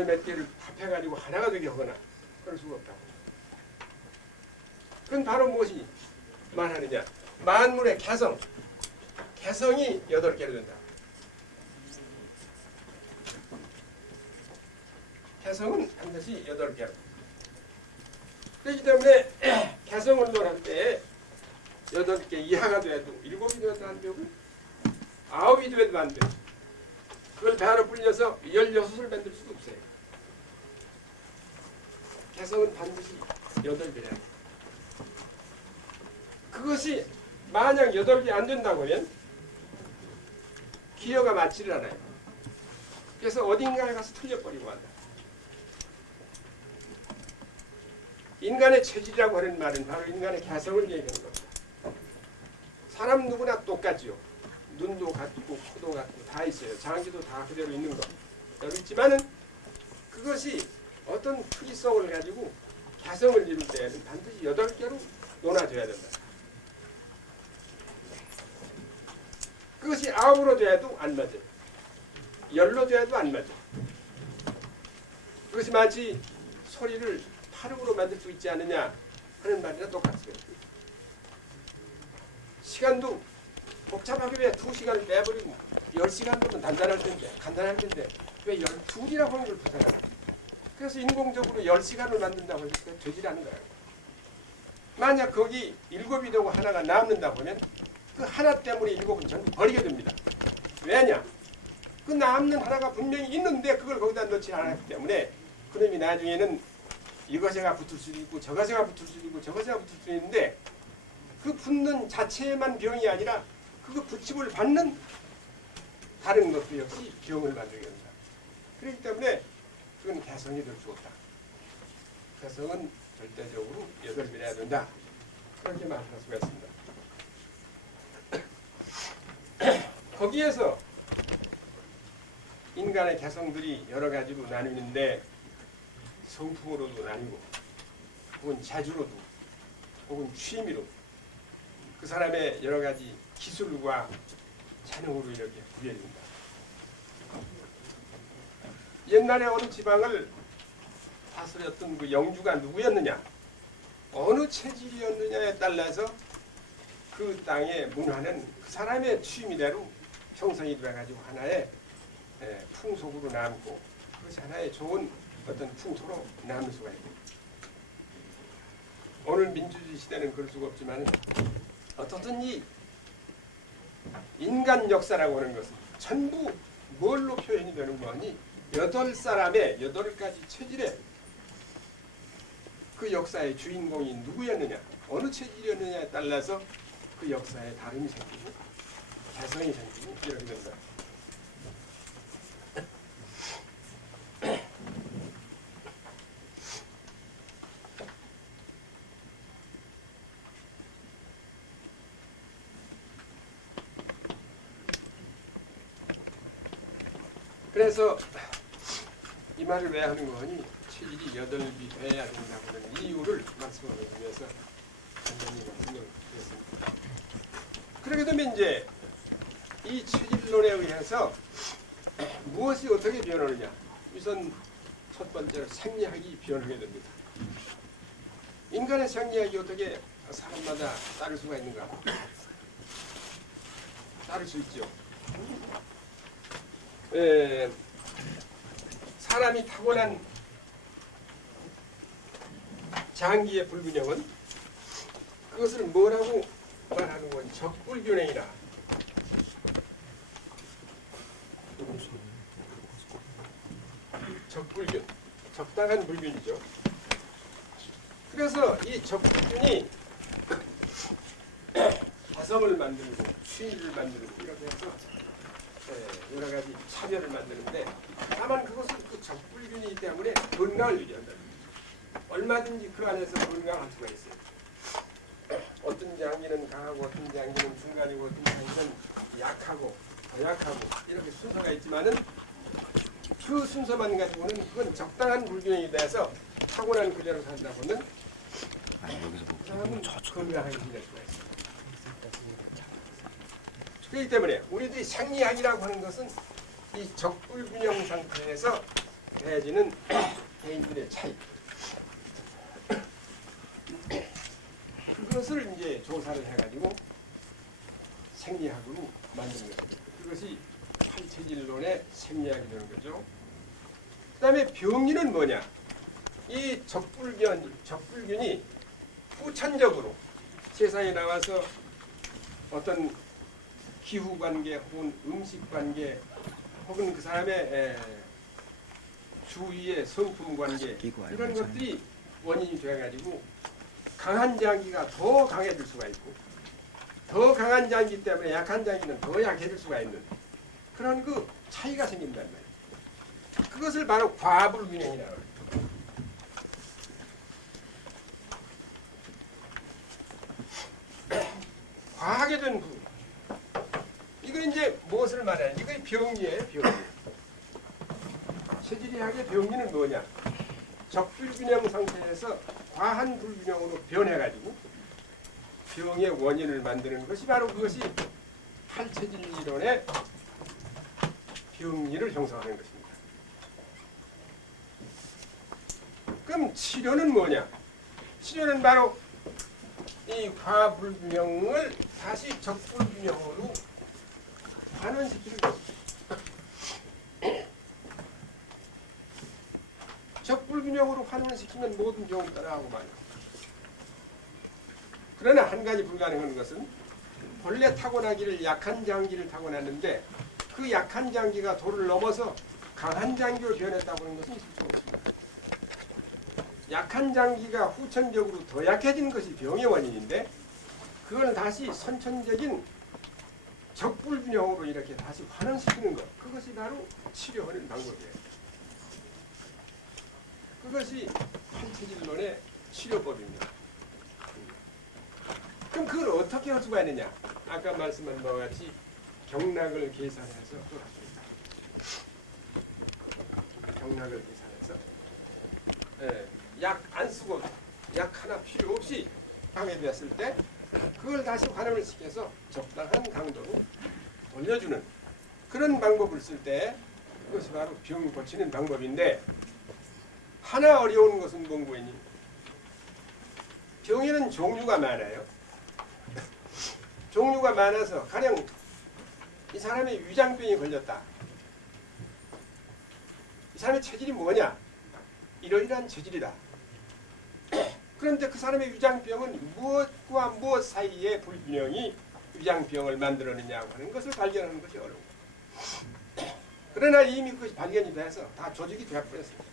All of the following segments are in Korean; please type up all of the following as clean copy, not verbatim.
어느 몇 개를 합해가지고 하나가 되게 하거나 그럴 수가 없다고. 그건 바로 무엇이 말하느냐? 만물의 개성, 개성이 8개로 된다. 개성은 반드시 8개로. 그렇기 때문에 개성을 논할 때 8개 이하가 돼도 7이 돼도 안 되고 9이 돼도 안 되고 그걸 배하러 불려서 16을 만들 수도 없어요. 개성은 반드시 8개래야 돼. 그것이 만약 8개 안 된다고 하면 기여가 맞지를 않아요. 그래서 어딘가에 가서 틀려버리고 한다. 인간의 체질이라고 하는 말은 바로 인간의 개성을 얘기하는 겁니다. 사람 누구나 똑같죠. 눈도 같고 코도 같고 다 있어요. 장기도 다 그대로 있는 거. 여기 있지만은 그것이 어떤 특이성을 가지고 개성을 이룰 때에는 반드시 8개로 논아져야 된다. 그것이 9으로 돼도 안 맞아요. 10로 돼도 안 맞아요. 그것이 마치 소리를 8으로 만들 수 있지 않느냐 하는 말이랑 똑같습니다. 시간도 복잡하게 왜 2시간을 빼버리고 10시간 되면 간단할 텐데 왜 12이라고 하는 걸 부사하나? 그래서 인공적으로 10시간을 만든다고 하니까 되질 않은 거예요. 만약 거기 7이 되고 하나가 남는다고 하면 그 하나 때문에 7은 전부 버리게 됩니다. 왜냐? 그 남는 하나가 분명히 있는데 그걸 거기다 넣지 않았기 때문에 그놈이 나중에는 이것에가 붙을 수도 있고 저것에가 붙을 수도 있고 저것에가 붙을 수도 있는데 그 붙는 자체만 병이 아니라 그거 붙임을 받는 다른 것도 역시 병을 만들게 된다. 그렇기 때문에 그건 개성이 될 수 없다. 개성은 절대적으로 8개여야 된다. 그렇게 말할 수가 있습니다. 거기에서 인간의 개성들이 여러 가지로 나뉘는데 성품으로도 나뉘고 혹은 재주로도 혹은 취미로 그 사람의 여러 가지 기술과 재능으로 이렇게 구별됩니다. 옛날에 어느 지방을 다스렸던 그 영주가 누구였느냐, 어느 체질이었느냐에 따라서 그 땅의 문화는 그 사람의 취미대로 형성이 돼가지고 하나의 풍속으로 남고 그것이 하나의 좋은 어떤 풍토로 남을 수가 있고, 오늘 민주주의 시대는 그럴 수가 없지만 어떻든 이 인간 역사라고 하는 것은 전부 뭘로 표현이 되는 거니 8사람의 8가지 체질의 그 역사의 주인공이 누구였느냐, 어느 체질이었느냐에 따라서 그 역사에 다름이 생기고 개성이 생기고 이렇게 된다. 그래서 이 말을 왜 하는 거니? 체질이 8이 돼야 된다고 하는 이유를 말씀하기 위해서 간단히 말씀을 드렸습니다. 그렇게 되면 이제 이 체질론에 의해서 무엇이 어떻게 변하느냐? 우선 첫 번째로 생리학이 변하게 됩니다. 인간의 생리학이 어떻게 사람마다 따를 수가 있는가? 따를 수 있죠. 사람이 타고난 장기의 불균형은 그것을 뭐라고 말하는 거니? 적불균형이라. 적불균, 적당한 불균이죠. 그래서 이 적불균이 개성을 만들고 취미를 만들고 이렇게 해서 여러 가지 차별을 만드는데, 다만 그것은 그 적불균이기 때문에 건강을 유지한다. 얼마든지 그 안에서 건강할 수가 있어요. 어떤 장기는 강하고 어떤 장기는 중간이고 어떤 장기는 약하고 더 약하고 이렇게 순서가 있지만은 그 순서만 가지고는 그건 적당한 불균형이 돼서 타고난 그대로 산다고는 사람은 건강하게 지낼 수가 있어요. 그렇기 때문에 우리들이 생리학이라고 하는 것은 이 적불균형 상태에서 대해지는 개인들의 차이. 그것을 이제 조사를 해가지고 생리학으로 만드는 거죠. 그것이 팔체질론의 생리학이 되는 거죠. 그 다음에 병리는 뭐냐? 이 적불균이 후천적으로 세상에 나와서 어떤 기후관계 혹은 음식관계 혹은 그 사람의 주위의 성품관계 이런 것들이 원인이 되어가지고 강한 장기가 더 강해질 수가 있고 더 강한 장기 때문에 약한 장기는 더 약해질 수가 있는 그런 그 차이가 생긴단 말이에요. 그것을 바로 과불균형이라고 해요. 과하게 된 부. 이건 이제 무엇을 말하냐? 이거 병리예요, 병리. 체질의학의 병리는 뭐냐? 적불균형 상태에서 과한 불균형으로 변해가지고 병의 원인을 만드는 것이 바로 그것이 팔체질이론의 병리를 형성하는 것입니다. 그럼 치료는 뭐냐? 치료는 바로 이 과불균형을 다시 적불균형으로 환원시키는 것입니다. 적불균형으로 환원시키면 모든 병을 따라하고 말이야. 그러나 한 가지 불가능한 것은 본래 타고나기를 약한 장기를 타고났는데 그 약한 장기가 도를 넘어서 강한 장기로 변했다고 하는 것은 있을 수 없습니다. 약한 장기가 후천적으로 더 약해진 것이 병의 원인인데 그걸 다시 선천적인 적불균형으로 이렇게 다시 환원시키는 것, 그것이 바로 치료하는 방법이에요. 그것이 팔체질론의 치료법입니다. 그럼 그걸 어떻게 할 수가 있느냐? 아까 말씀한 바와 같이 경락을 계산해서 그걸 할 수 있다. 경락을 계산해서 약 안 쓰고 약 하나 필요 없이 강해졌을 때 그걸 다시 환원을 시켜서 적당한 강도로 돌려주는 그런 방법을 쓸 때 그것이 바로 병 고치는 방법인데 하나 어려운 것은 뭔고이니? 병에는 종류가 많아요. 종류가 많아서 가령 이 사람이 위장병이 걸렸다. 이 사람의 체질이 뭐냐? 이러이러한 체질이다. 그런데 그 사람의 위장병은 무엇과 무엇 사이의 불균형이 위장병을 만들었느냐고 하는 것을 발견하는 것이 어려워. 그러나 이미 그것이 발견이 돼서 다 조직이 되어버렸습니다.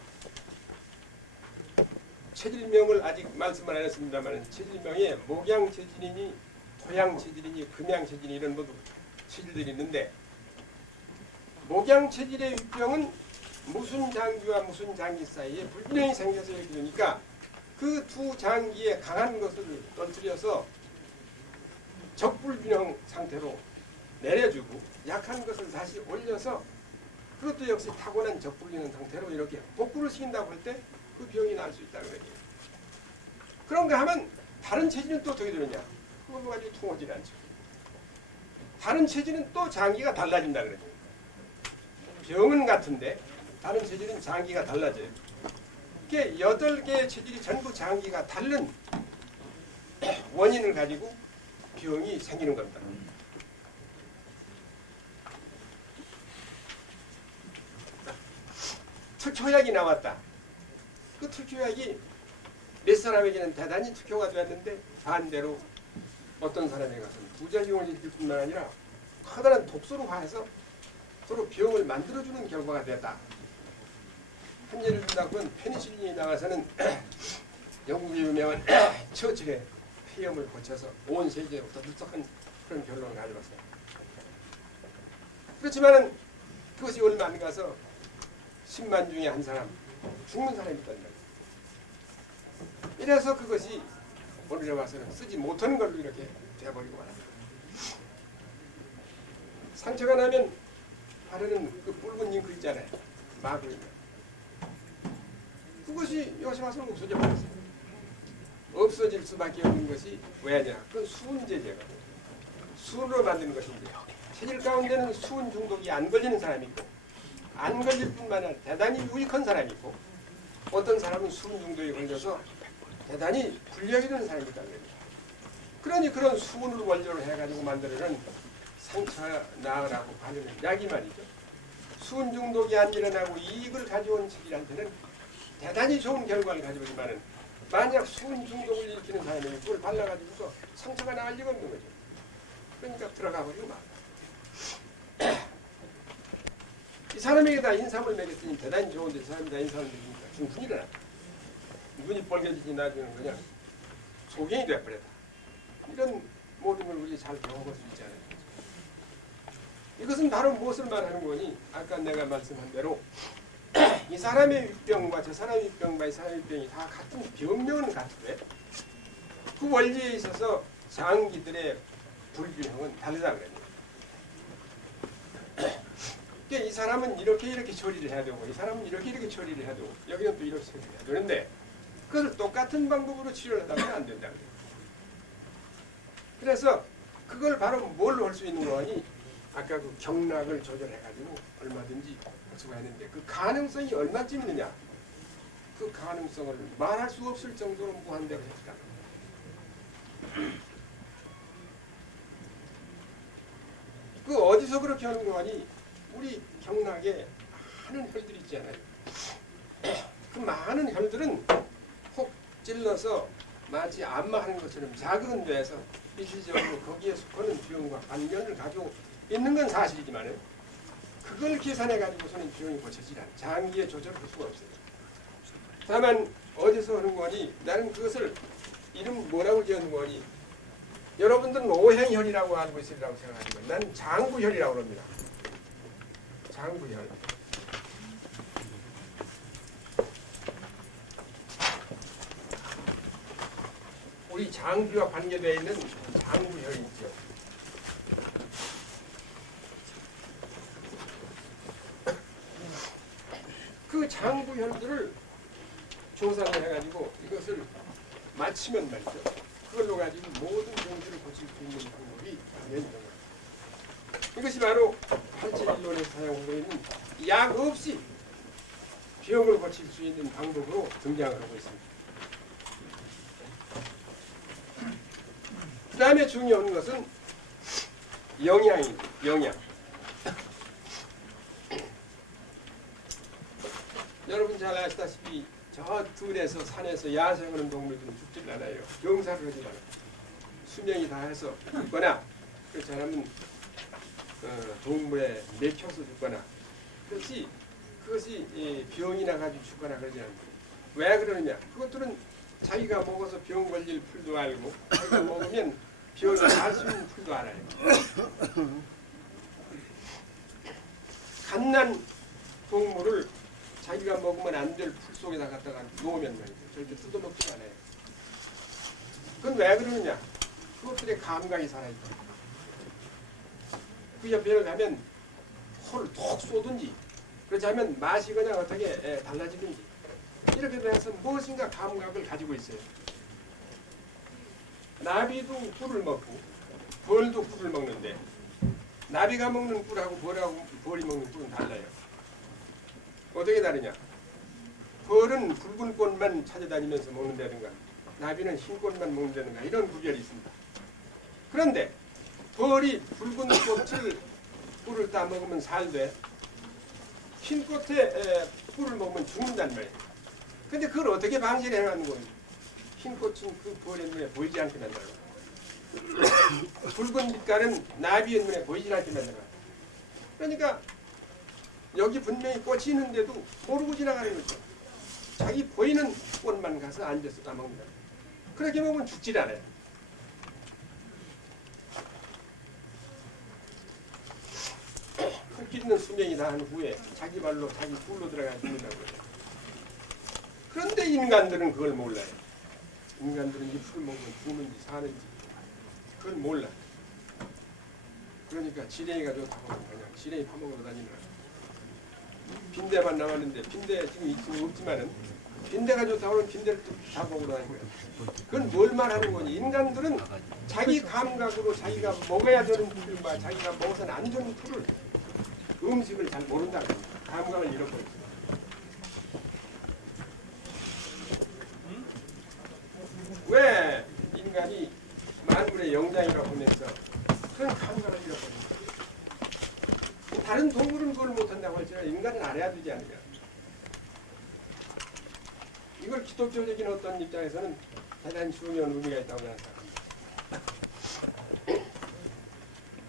체질명을 아직 말씀을 안 했습니다만 체질명에 목양체질이니 토양체질이니 금양체질이니 이런 모두 체질들이 있는데 목양체질의 위병은 무슨 장기와 무슨 장기 사이에 불균형이 생겨서 이렇게 되니까 그 두 장기의 강한 것을 떨어뜨려서 적불균형 상태로 내려주고 약한 것을 다시 올려서 그것도 역시 타고난 적불균형 상태로 이렇게 복구를 시킨다고 할 때 그 병이 날 수 있다는 거예요. 그런가 하면 다른 체질은 또 어떻게 되느냐? 그거 가지고 통하지 않죠. 다른 체질은 또 장기가 달라진다 그래요. 병은 같은데 다른 체질은 장기가 달라져요. 이게 8개의 체질이 전부 장기가 다른 원인을 가지고 병이 생기는 겁니다. 특효약이 나왔다. 그 특효약이 몇 사람에게는 대단히 특효가 되었는데 반대로 어떤 사람에 가서는 부작용을 일으킬 뿐만 아니라 커다란 독소로 화해서 서로 병을 만들어주는 결과가 됐다. 한 예를 든다면 페니실린이 나와서는 영국의 유명한 처칠의 폐염을 고쳐서 온 세계로부터 들썩한 그런 결론을 가져왔어요. 그렇지만은 그것이 얼마 안 가서 10만 중에 한 사람 죽는 사람이 있다는 거예요. 이래서 그것이 오늘에 와서는 쓰지 못하는 걸로 이렇게 되어버리고 말합니다. 상처가 나면 바르는 그 붉은 잉크 있잖아요. 마블. 그것이 여기서 와서는 없어져 버렸어요. 없어질 수밖에 없는 것이 왜냐? 그건 수은제제가 수은으로 만드는 것인데 체질 가운데는 수은 중독이 안 걸리는 사람이 있고 안 걸릴 뿐만 아니라 대단히 유익한 사람이 있고 어떤 사람은 수은 중독에 걸려서 대단히 불리하게 되는 사람이 있다는 겁니다. 그러니 그런 수은을 원료로 해가지고 만들어낸 상처 나으라고 바르는 약이 말이죠. 수은 중독이 안 일어나고 이익을 가져온 측이한테는 대단히 좋은 결과를 가져오지만은 만약 수은 중독을 일으키는 사람이 그걸 발라가지고서 상처가 나을 리가 없는 거죠. 그러니까 들어가 버리고 말. 이 사람에게 다 인삼을 먹였더니 대단히 좋은데 사람이 다 인삼을 먹이니까 중풍이 일어나. 눈이 빨개지지 나중에는 그냥 소경이 돼버렸다. 이런 모든 걸 우리 잘 경험할 수 있잖아요. 이것은 바로 무엇을 말하는 거니? 아까 내가 말씀한 대로 이 사람의 윗병과 저 사람의 윗병과 이 사람의 윗병이 다 같은 병명은 같은데 그 원리에 있어서 장기들의 불균형은 다르다 그래요. 그러니까 이 사람은 이렇게 처리를 해야 되고 이 사람은 이렇게 처리를 해야 되고 여기는 또 이렇게 처리를 해야 되는데 그것을 똑같은 방법으로 치료를 하다면 안 된다 그래요. 그래서 그걸 바로 뭘로 할 수 있는 거니? 아까 그 경락을 조절해가지고 얼마든지 할 수가 있는데 그 가능성이 얼마쯤 있느냐? 그 가능성을 말할 수 없을 정도로 무한대로 했다. 그 어디서 그렇게 하는 거니? 우리 경락에 많은 혈들이 있잖아요. 그 많은 혈들은 혹 찔러서 마치 안마하는 것처럼 작은 뇌에서 일시적으로 거기에 속하는 비용과 관련을 가지고 있는 건 사실이지만 그걸 계산해 가지고서는 비용이 고쳐지지 않아요. 장기에 조절할 수가 없어요. 다만 어디서 하는 거니? 나는 그것을 이름 뭐라고 지은 거니? 여러분들은 오행혈이라고 알고 있으리라고 생각하지만 나는 장부혈이라고 합니다. 장부혈. 우리 장기와 관계되어 있는 장부혈이 있죠. 그 장부혈들을 조사를 해가지고 이것을 맞추면 말이죠. 그걸로 가지고 모든 병들을 고칠 수 있는 방법이 당연히 있는 거예요. 이것이 바로 팔체일론에서 사용하고 있는 약 없이 병을 고칠 수 있는 방법으로 등장을 하고 있습니다. 그 다음에 중요한 것은 영양입니다. 영양. 여러분 잘 아시다시피 저 들에서 산에서 야생하는 동물들은 죽질 않아요. 경사를 하지 않아요. 수명이 다해서 죽거나 그렇지 않으면 동물에 맥혀서 죽거나 그것이 병이나 가지고 죽거나 그러지 않아요. 왜 그러느냐? 그것들은 자기가 먹어서 병 걸릴 풀도 알고 자기가 먹으면 병이 날 수 있는 풀도 알아요. 갓난 동물을 자기가 먹으면 안 될 풀 속에다 갖다가 놓으면 말이죠. 절대 뜯어먹지 않아요. 그건 왜 그러느냐? 그것들의 감각이 살아있다. 그 옆에 가면 코를 톡 쏘든지 그렇지 않으면 마시거나 어떻게 달라지든지 이렇게 돼서 무엇인가 감각을 가지고 있어요. 나비도 꿀을 먹고 벌도 꿀을 먹는데 나비가 먹는 꿀하고 벌이 먹는 꿀은 달라요. 어떻게 다르냐? 벌은 붉은 꽃만 찾아다니면서 먹는다든가 나비는 흰 꽃만 먹는다든가 이런 구별이 있습니다. 그런데 벌이 붉은 꽃을 꿀을 따 먹으면 살되 흰 꽃에 꿀을 먹으면 죽는단 말이에요. 근데 그걸 어떻게 방지를 해놓는 거예요? 흰 꽃은 그 벌의 눈에 보이지 않게 만들어요. 붉은 빛깔은 나비의 눈에 보이지 않게 만들어요. 그러니까 여기 분명히 꽃이 있는데도 모르고 지나가는 거죠. 자기 보이는 꽃만 가서 앉아서 따먹는다. 그렇게 먹으면 죽질 않아요. 흙 있는 수명이 다한 후에 자기 발로 자기 꿀로 들어가 죽는다고 해요. 그런데 인간들은 그걸 몰라요. 인간들은 이 풀을 먹으면 죽는지 사는지 그걸 몰라. 그러니까 지렁이가 좋다고 하면 그냥 지렁이 파먹으러 다니는 거야. 빈대만 남았는데 빈대 지금 없지만은 빈대가 좋다고 하면 빈대를 다 먹으러 다니는 거야. 그건 뭘 말하는 거니? 인간들은 자기 감각으로 자기가 먹어야 되는 풀과 자기가 먹어서는 안 되는 풀을 음식을 잘 모른다는 거야. 감각을 잃어버리죠. 왜 인간이 만물의 영장이라고 하면서 그런 감각을 잃어버립니다. 다른 동물은 그걸 못한다고 할지라 인간은 알아야 되지 않느냐. 이걸 기독교적인 어떤 입장에서는 대단히 중요한 의미가 있다고 생각합니다.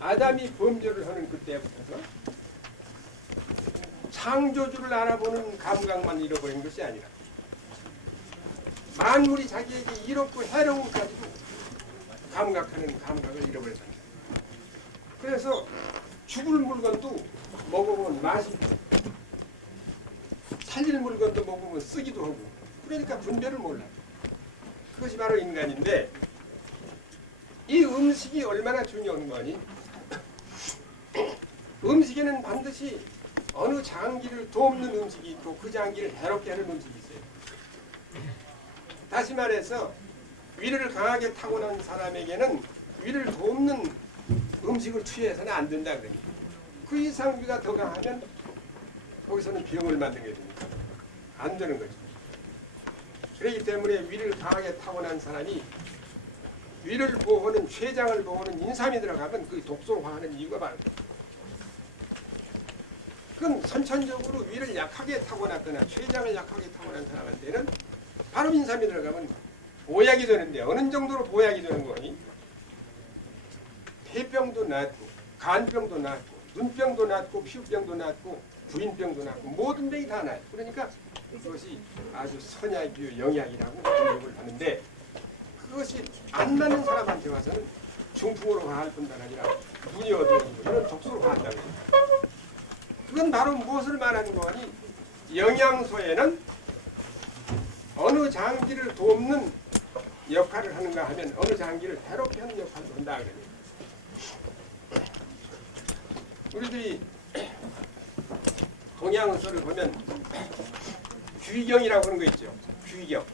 아담이 범죄를 하는 그때부터서 창조주를 알아보는 감각만 잃어버린 것이 아니라 만물이 자기에게 이롭고 해로움을 가지고 감각하는 감각을 잃어버렸습니다. 그래서 죽을 물건도 먹어보면 맛이 있고 살릴 물건도 먹으면 쓰기도 하고 그러니까 분별을 몰라. 그것이 바로 인간인데 이 음식이 얼마나 중요한 거니? 음식에는 반드시 어느 장기를 돕는 음식이 있고 그 장기를 해롭게 하는 음식이 있어요. 다시 말해서 위를 강하게 타고난 사람에게는 위를 돕는 음식을 투여해서는 안 된다 그러니까. 그 이상 위가 더 강하면 거기서는 병을 만들게 됩니다. 안 되는 거죠. 그렇기 때문에 위를 강하게 타고난 사람이 위를 보호하는 췌장을 보호하는 인삼이 들어가면 그 독소화하는 이유가 바로 그건 선천적으로 위를 약하게 타고났거나 췌장을 약하게 타고난 사람한테는 바로 인삼이 들어가면 보약이 되는데 어느 정도로 보약이 되는 거니? 폐병도 낫고 간병도 낫고 눈병도 낫고 피부병도 낫고 부인병도 낫고 모든 병이 다 나요. 그러니까 그것이 아주 선약이요 영약이라고 등록을 하는데 그것이 안 맞는 사람한테 와서는 중풍으로 가할 뿐만 아니라 눈이 어두워지고 이런 독소로 가한다고 합니다. 그건 바로 무엇을 말하는 거니? 영양소에는 어느 장기를 돕는 역할을 하는가 하면 어느 장기를 해롭게 하는 역할을 한다 그럽니다. 우리들이 동양서를 보면 귀경이라고 하는 거 있죠. 귀경.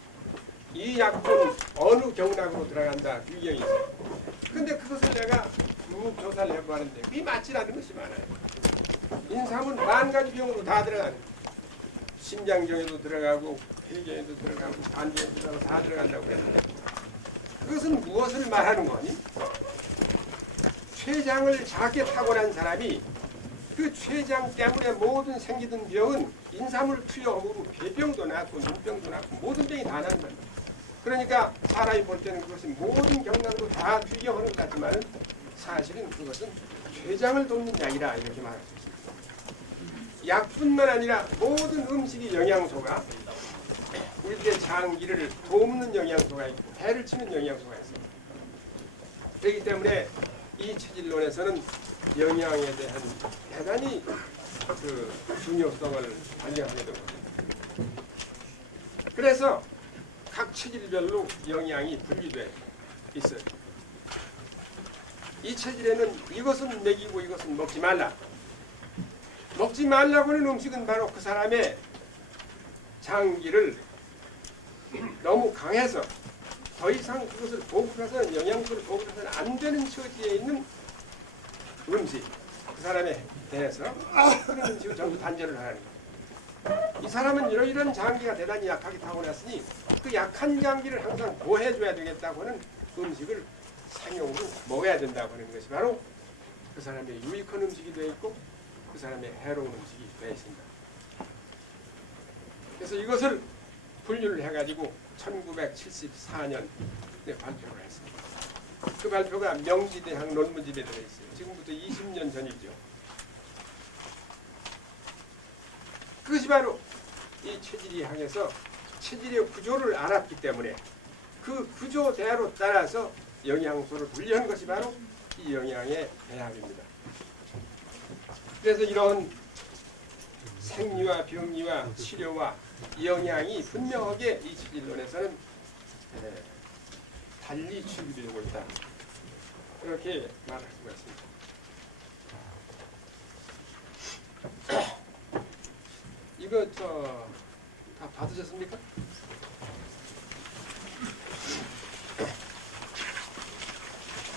이 약은 어느 경락으로 들어간다. 귀경이 있어요. 근데 그것을 내가 쭉 조사를 해보았는데 그게 맞지 않은 것이 많아요. 인삼은 만 가지 병으로 다 들어가는 심장경에도 들어가고 폐경에도 들어가고 간경에도 들어가고 다 들어간다고 했는데 그것은 무엇을 말하는 거니? 췌장을 작게 타고난 사람이 그 췌장 때문에 모든 생기던 병은 인삼을 투여함으로 폐병도 낫고 눈병도 낫고 모든 병이 다 나는 거예요. 그러니까 사람이 볼 때는 그것이 모든 경락으로 다 투여하는 것 같지만 사실은 그것은 췌장을 돕는 약이라 이렇게 말할 수 있습니다. 약뿐만 아니라 모든 음식의 영양소가 우리들의 장기를 돕는 영양소가 있고 배를 치는 영양소가 있습니다. 그렇기 때문에 이 체질론에서는 영양에 대한 대단히 그 중요성을 발견하게 됩니다. 그래서 각 체질별로 영양이 분리되어 있어요. 이 체질에는 이것은 먹이고 이것은 먹지 말라. 먹지 말라고 하는 음식은 바로 그 사람의 장기를 너무 강해서 더 이상 그것을 보급해서는 영양소를 보급해서는 안 되는 처지에 있는 음식 그 사람에 대해서 그런 음식을 전부 단절을 하는 거예요. 이 사람은 이러이러한 장기가 대단히 약하게 타고났으니 그 약한 장기를 항상 보호해줘야 되겠다고 하는 음식을 상용으로 먹어야 된다고 하는 것이 바로 그 사람의 유익한 음식이 되어 있고 그 사람의 해로운 음식이 되어 있습니다. 그래서 이것을 분류를 해가지고 1974년에 발표를 했습니다. 그 발표가 명지대학 논문집에 들어있어요. 지금부터 20년 전이죠. 그것이 바로 이 체질이학에서 체질의 구조를 알았기 때문에 그 구조대로 따라서 영양소를 분류한 것이 바로 이 영양의 배합입니다. 그래서 이런 생리와 병리와 치료와 영양이 분명하게 이 체질론에서는 달리 취급되고 있다. 그렇게 말할 수가 있습니다. 이거 다 받으셨습니까?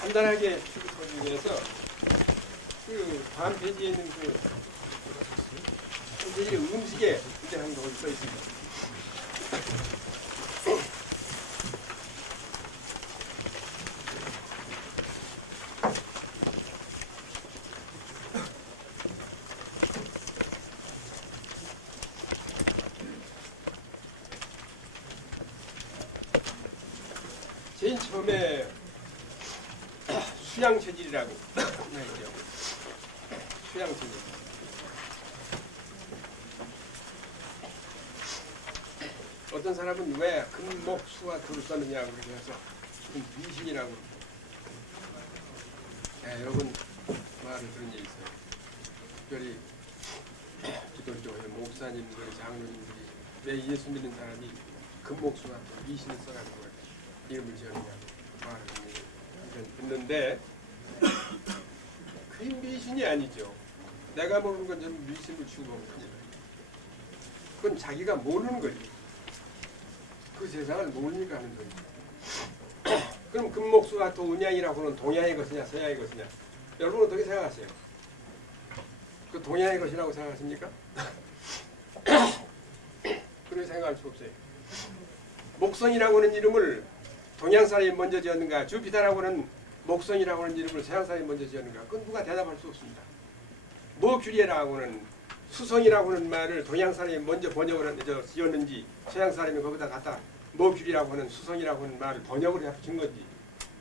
간단하게 취급하기 위해서 그 다음 페이지에 있는 그 체질이 음식에 주장한다고 써 있습니다. 제일 처음에 수양 체질이라고 얘기하죠. 수양 체질. 어떤 사람은 왜 금목수와 돌을 썼느냐고 그렇게 해서 미신이라고. 여러분 말을 들은 적 있어요. 특별히 기독교의 목사님들, 장로님들이 왜 예수 믿는 사람이 금목수와 미신을 써가지고 이름을 지었느냐고 말을 듣는데 그게 미신이 아니죠. 내가 모르는 건 저는 미신을 주고 없습니다. 그건 자기가 모르는 거지. 그 세상을 모르니까 하는 거지. 그럼 금목수와 또 운양이라고 하는 동양의 것이냐 서양의 것이냐, 여러분 어떻게 생각하세요? 그 동양의 것이라고 생각하십니까? 그렇게 생각할 수 없어요. 목성이라고 하는 이름을 동양 사람이 먼저 지었는가, 주피터라고 하는 목성이라고 하는 이름을 서양 사람이 먼저 지었는가, 그건 누가 대답할 수 없습니다. 머큐리라고 하는 수성이라고 하는 말을 동양 사람이 먼저 번역을 지었는지, 서양 사람이 거기다 갖다 머큐리라고 하는 수성이라고 하는 말을 번역을 해서 준 건지,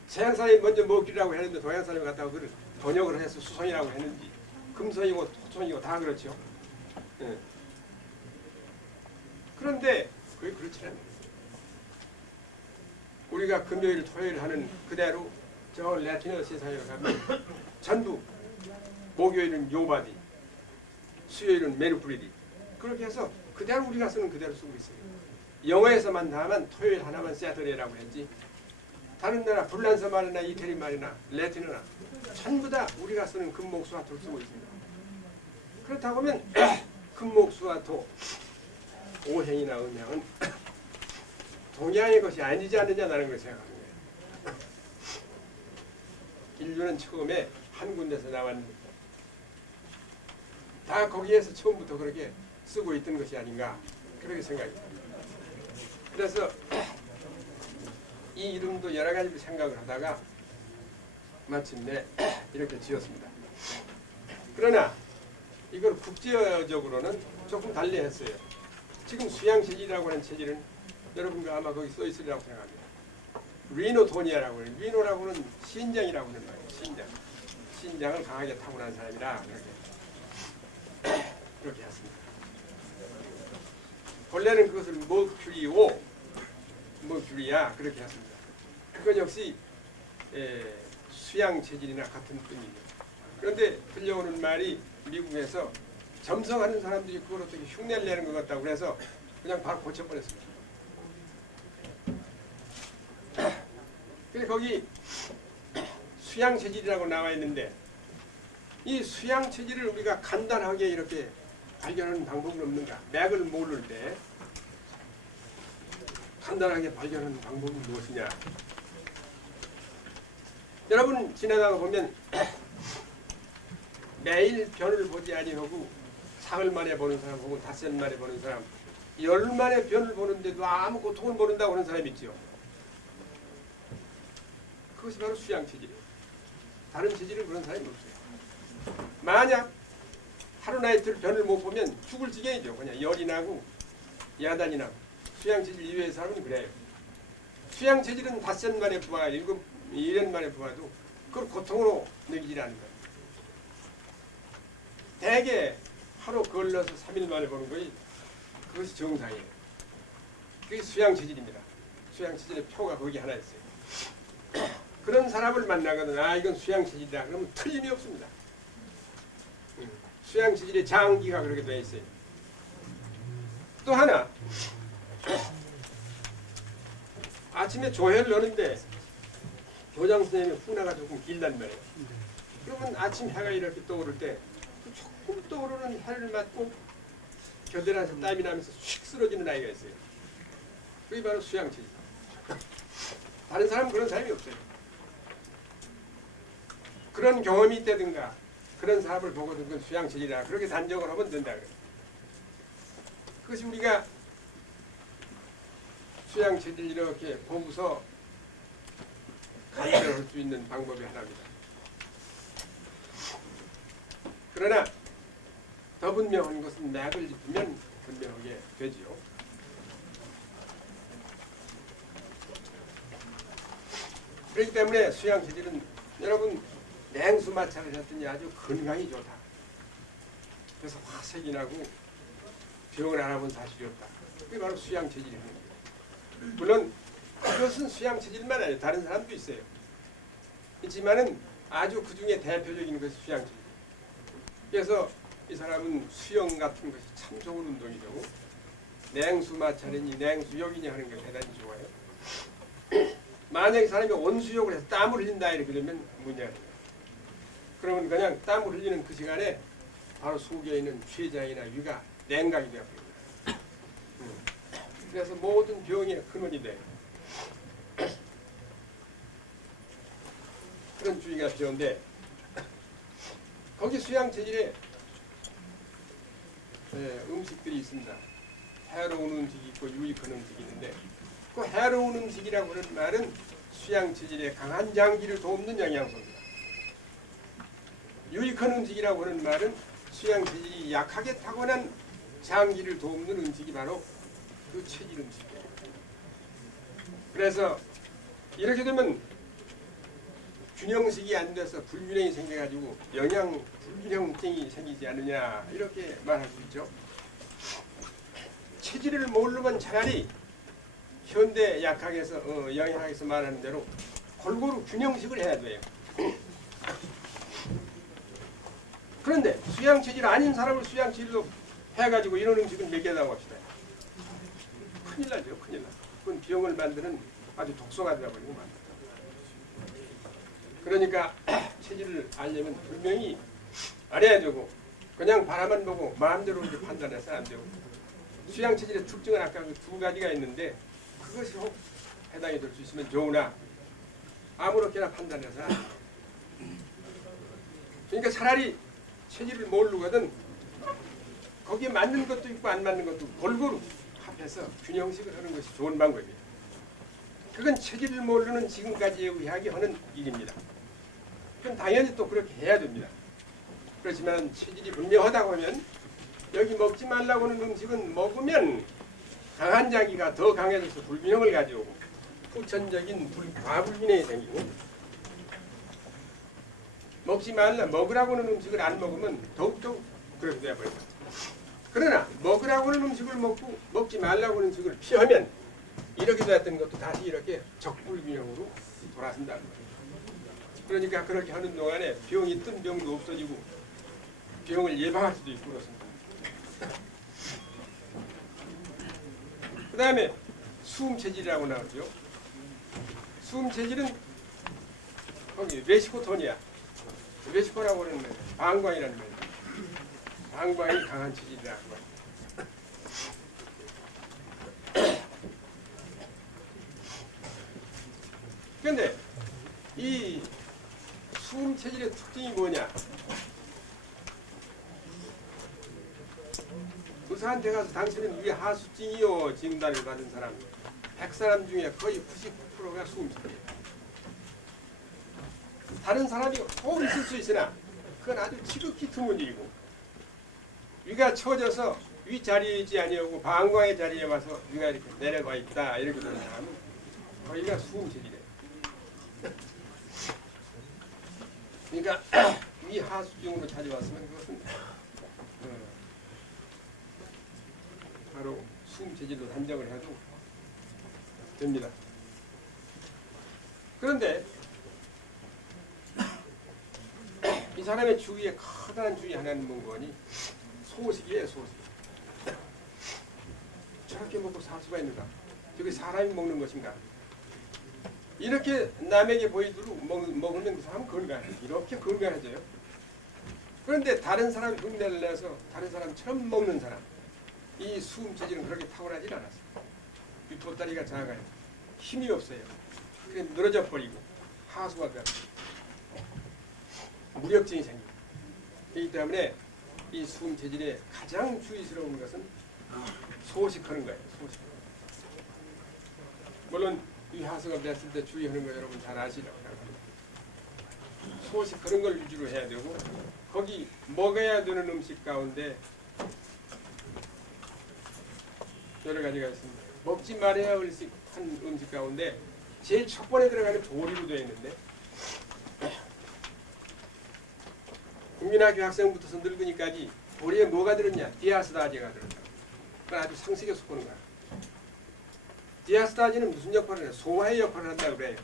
서양 사람이 먼저 머큐리라고 했는데 동양 사람이 갖다가 그걸 번역을 해서 수성이라고 했는지, 금성이고 토성이고 다 그렇죠. 예. 그런데 그게 그렇지 않아요. 우리가 금요일 토요일 하는 그대로 저 라틴어 세상에 가면 전부 목요일은 요바디, 수요일은 메르쿠리디, 그렇게 해서 그대로 우리가 쓰는 그대로 쓰고 있어요. 영어에서만 나면 토요일 하나만 세터데이라고 했지, 다른 나라 불란서 말이나 이태리 말이나 라틴어나 전부 다 우리가 쓰는 금목수화토를 쓰고 있습니다. 그렇다고 하면 금목수화토 오행이나 음양은 동양의 것이 아니지 않느냐, 나는 걸 생각하는 거예요. 인류는 처음에 한 군데서 나왔는데 다 거기에서 처음부터 그렇게 쓰고 있던 것이 아닌가, 그렇게 생각이 듭니다. 그래서 이 이름도 여러 가지로 생각을 하다가 마침내 이렇게 지었습니다. 그러나 이걸 국제적으로는 조금 달리 했어요. 지금 수양체질이라고 하는 체질은 여러분과 아마 거기 써 있으리라고 생각합니다. 리노토니아라고 해요. 리노라고는 신장이라고 하는 말이에요. 신장. 신장을 강하게 타고난 사람이라 그렇게 했습니다. 본래는 그것을 머큐리야 그렇게 했습니다. 그건 역시 수양 체질이나 같은 뜻입니다. 그런데 들려오는 말이 미국에서 점성하는 사람들이 그걸 어떻게 흉내를 내는 것 같다고 그래서 그냥 바로 고쳐버렸습니다. 근데 거기 수양 체질이라고 나와 있는데, 이 수양 체질을 우리가 간단하게 이렇게 발견하는 방법은 없는가? 맥을 모를 때 간단하게 발견하는 방법은 무엇이냐? 여러분 지나다가 보면 매일 변을 보지 아니하고 사흘 만에 보는 사람 혹은 닷새 만에 보는 사람, 열 만에 변을 보는데도 아무 고통을 모른다고 하는 사람이 있죠. 그것이 바로 수양 체질이에요. 다른 체질은 그런 사람이 없어요. 만약 하루 나이틀 변을 못 보면 죽을 지경이죠. 그냥 열이 나고 야단이 나고. 수양 체질 이외의 사람은 그래요. 수양 체질은 닷새 만에 보아 1년 만에 보아도 그걸 고통으로 느끼지 않는 거예요. 대개 하루 걸러서 3일 만에 보는 거지, 그것이 정상이에요. 그게 수양 체질입니다. 수양 체질의 표가 거기 하나 있어요. 그런 사람을 만나거든, 아 이건 수양 체질이다 그러면 틀림이 없습니다. 수양 체질의 장기가 그렇게 되어 있어요. 또 하나, 아침에 조회를 하는데 교장 선생님의 훈화가 조금 길단 말이에요. 그러면 아침 해가 이렇게 떠오를 때 조금 떠오르는 해를 맞고 겨드랑이에서 땀이 나면서 휙 쓰러지는 아이가 있어요. 그게 바로 수양 체질. 다른 사람은 그런 사람이 없어요. 그런 경험이 있다든가 그런 사람을 보거든 그건 수양 체질이라 그렇게 단정을 하면 된다 그래요. 그것이 우리가 수양 체질 이렇게 보고서 감별할 수 있는 방법이 하나입니다. 그러나 더 분명한 것은 맥을 짚으면 분명하게 되지요. 그렇기 때문에 수양 체질은 여러분 냉수 마찰을 했더니 아주 건강이 좋다. 그래서 화색이 나고 병을 안 해본 사실이 없다. 그게 바로 수양 체질이라는 거예요. 물론 그것은 수양 체질만 아니에요. 다른 사람도 있어요. 있지만은 아주 그 중에 대표적인 것이 수양 체질. 그래서 이 사람은 수영 같은 것이 참 좋은 운동이죠. 냉수 마찰이니 냉수 욕이니 하는 게 대단히 좋아요. 만약에 사람이 온수욕을 해서 땀을 흘린다 이렇게 되면 문제가 돼요. 그러면 그냥 땀을 흘리는 그 시간에 바로 속에 있는 췌장이나 위가 냉각이 되어버립니다. 그래서 모든 병의 근원이 돼요. 그런 주의가 필요한데 거기 수양 체질에 음식들이 있습니다. 해로운 음식이 있고 유익한 음식이 있는데 그 해로운 음식이라고 하는 말은 수양 체질에 강한 장기를 돕는 영양소입니다. 유익한 음식이라고 하는 말은 수양 체질이 약하게 타고난 장기를 돕는 음식이 바로 그 체질 음식이에요. 그래서 이렇게 되면 균형식이 안 돼서 불균형이 생겨가지고 영양 불균형증이 생기지 않느냐 이렇게 말할 수 있죠. 체질을 모르면 차라리 현대 약학에서 영양학에서 말하는 대로 골고루 균형식을 해야 돼요. 그런데 수양 체질 아닌 사람을 수양 체질로 해가지고 이런 음식을 먹여다고 합시다. 큰일 나죠, 큰일 나. 그건 병을 만드는 아주 독소가 되어버리고 만든다. 그러니까 체질을 알려면 분명히 알아야 되고 그냥 바라만 보고 마음대로 이렇게 판단해서는 안 되고 수양 체질의 특징은 아까 그 두 가지가 있는데 그것이 혹 해당이 될 수 있으면 좋으나 아무렇게나 판단해서는 안 돼요. 그러니까 차라리 체질을 모르거든 거기에 맞는 것도 있고 안 맞는 것도 골고루 합해서 균형식을 하는 것이 좋은 방법이에요. 그건 체질을 모르는 지금까지의 의학이 하는 일입니다. 그건 당연히 또 그렇게 해야 됩니다. 그렇지만 체질이 분명하다고 하면 여기 먹지 말라고 하는 음식은 먹으면 강한 장기가 더 강해져서 불균형을 가져오고 후천적인 과불균형이 생기고 먹으라고 하는 음식을 안 먹으면 더욱더 그렇게 되어버립니다. 그러나 먹으라고 하는 음식을 먹고 먹지 말라고 하는 음식을 피하면 이렇게 되었던 것도 다시 이렇게 적불균형으로 돌아선다는 거예요. 그러니까 그렇게 하는 동안에 병이 있던 병도 없어지고 병을 예방할 수도 있고 그렇습니다. 그 다음에 수음체질이라고 나오죠. 수음체질은 거기 메시코토니아, 메시코라고 하는 거예요. 방광이라는 거예요. 방광이 강한 체질이라고 합니다. 그런데 이 수음 체질의 특징이 뭐냐? 의사한테 가서 당신은 위 하수증이요 진단을 받은 사람 100사람 중에 거의 99%가 수음 체질이에요. 다른 사람이 꼭 있을 수 있으나 그건 아주 지극히 드문 일이고 위가 처져서 위 자리에 있지 아니하고 방광의 자리에 와서 위가 이렇게 내려가 있다 이렇게 되는 사람은 거기가 수음 체질이에요. 그러니까 위 하수증으로 찾아왔으면 그것은 바로 수음 체질로 단정을 해도 됩니다. 그런데 이 사람의 주위에 커다란 주위 하나는 뭔거니 소식이에요. 소식. 저렇게 먹고 살 수가 있는가? 저게 사람이 먹는 것인가? 이렇게 남에게 보이도록 먹으면 그 사람은 건강해요. 이렇게 건강해져요. 그런데 다른 사람이 흉내를 내서 다른 사람처럼 먹는 사람 이 수음 체질은 그렇게 타고나질 않았어요. 이 돗다리가 작아요. 힘이 없어요. 그냥 늘어져 버리고 하수가 되고 무력증이 생깁니다. 그렇기 때문에 이 수음 체질의 가장 주의스러운 것은 소식하는 거예요. 소식. 물론 이 하수가 냈을 때 주의하는 거 여러분 잘 아시죠? 소식 그런 걸 위주로 해야 되고 거기 먹어야 되는 음식 가운데 여러 가지가 있습니다. 먹지 말아야 할 음식 가운데 제일 첫 번에 들어가는 보리로 되어 있는데 국민학교 학생부터서 늙으니까지 보리에 뭐가 들었냐? 디아스타제가 들었다. 그건 아주 상식에 속하는 거야. 디아스타제는 무슨 역할을 해요? 소화의 역할을 한다고 그래요.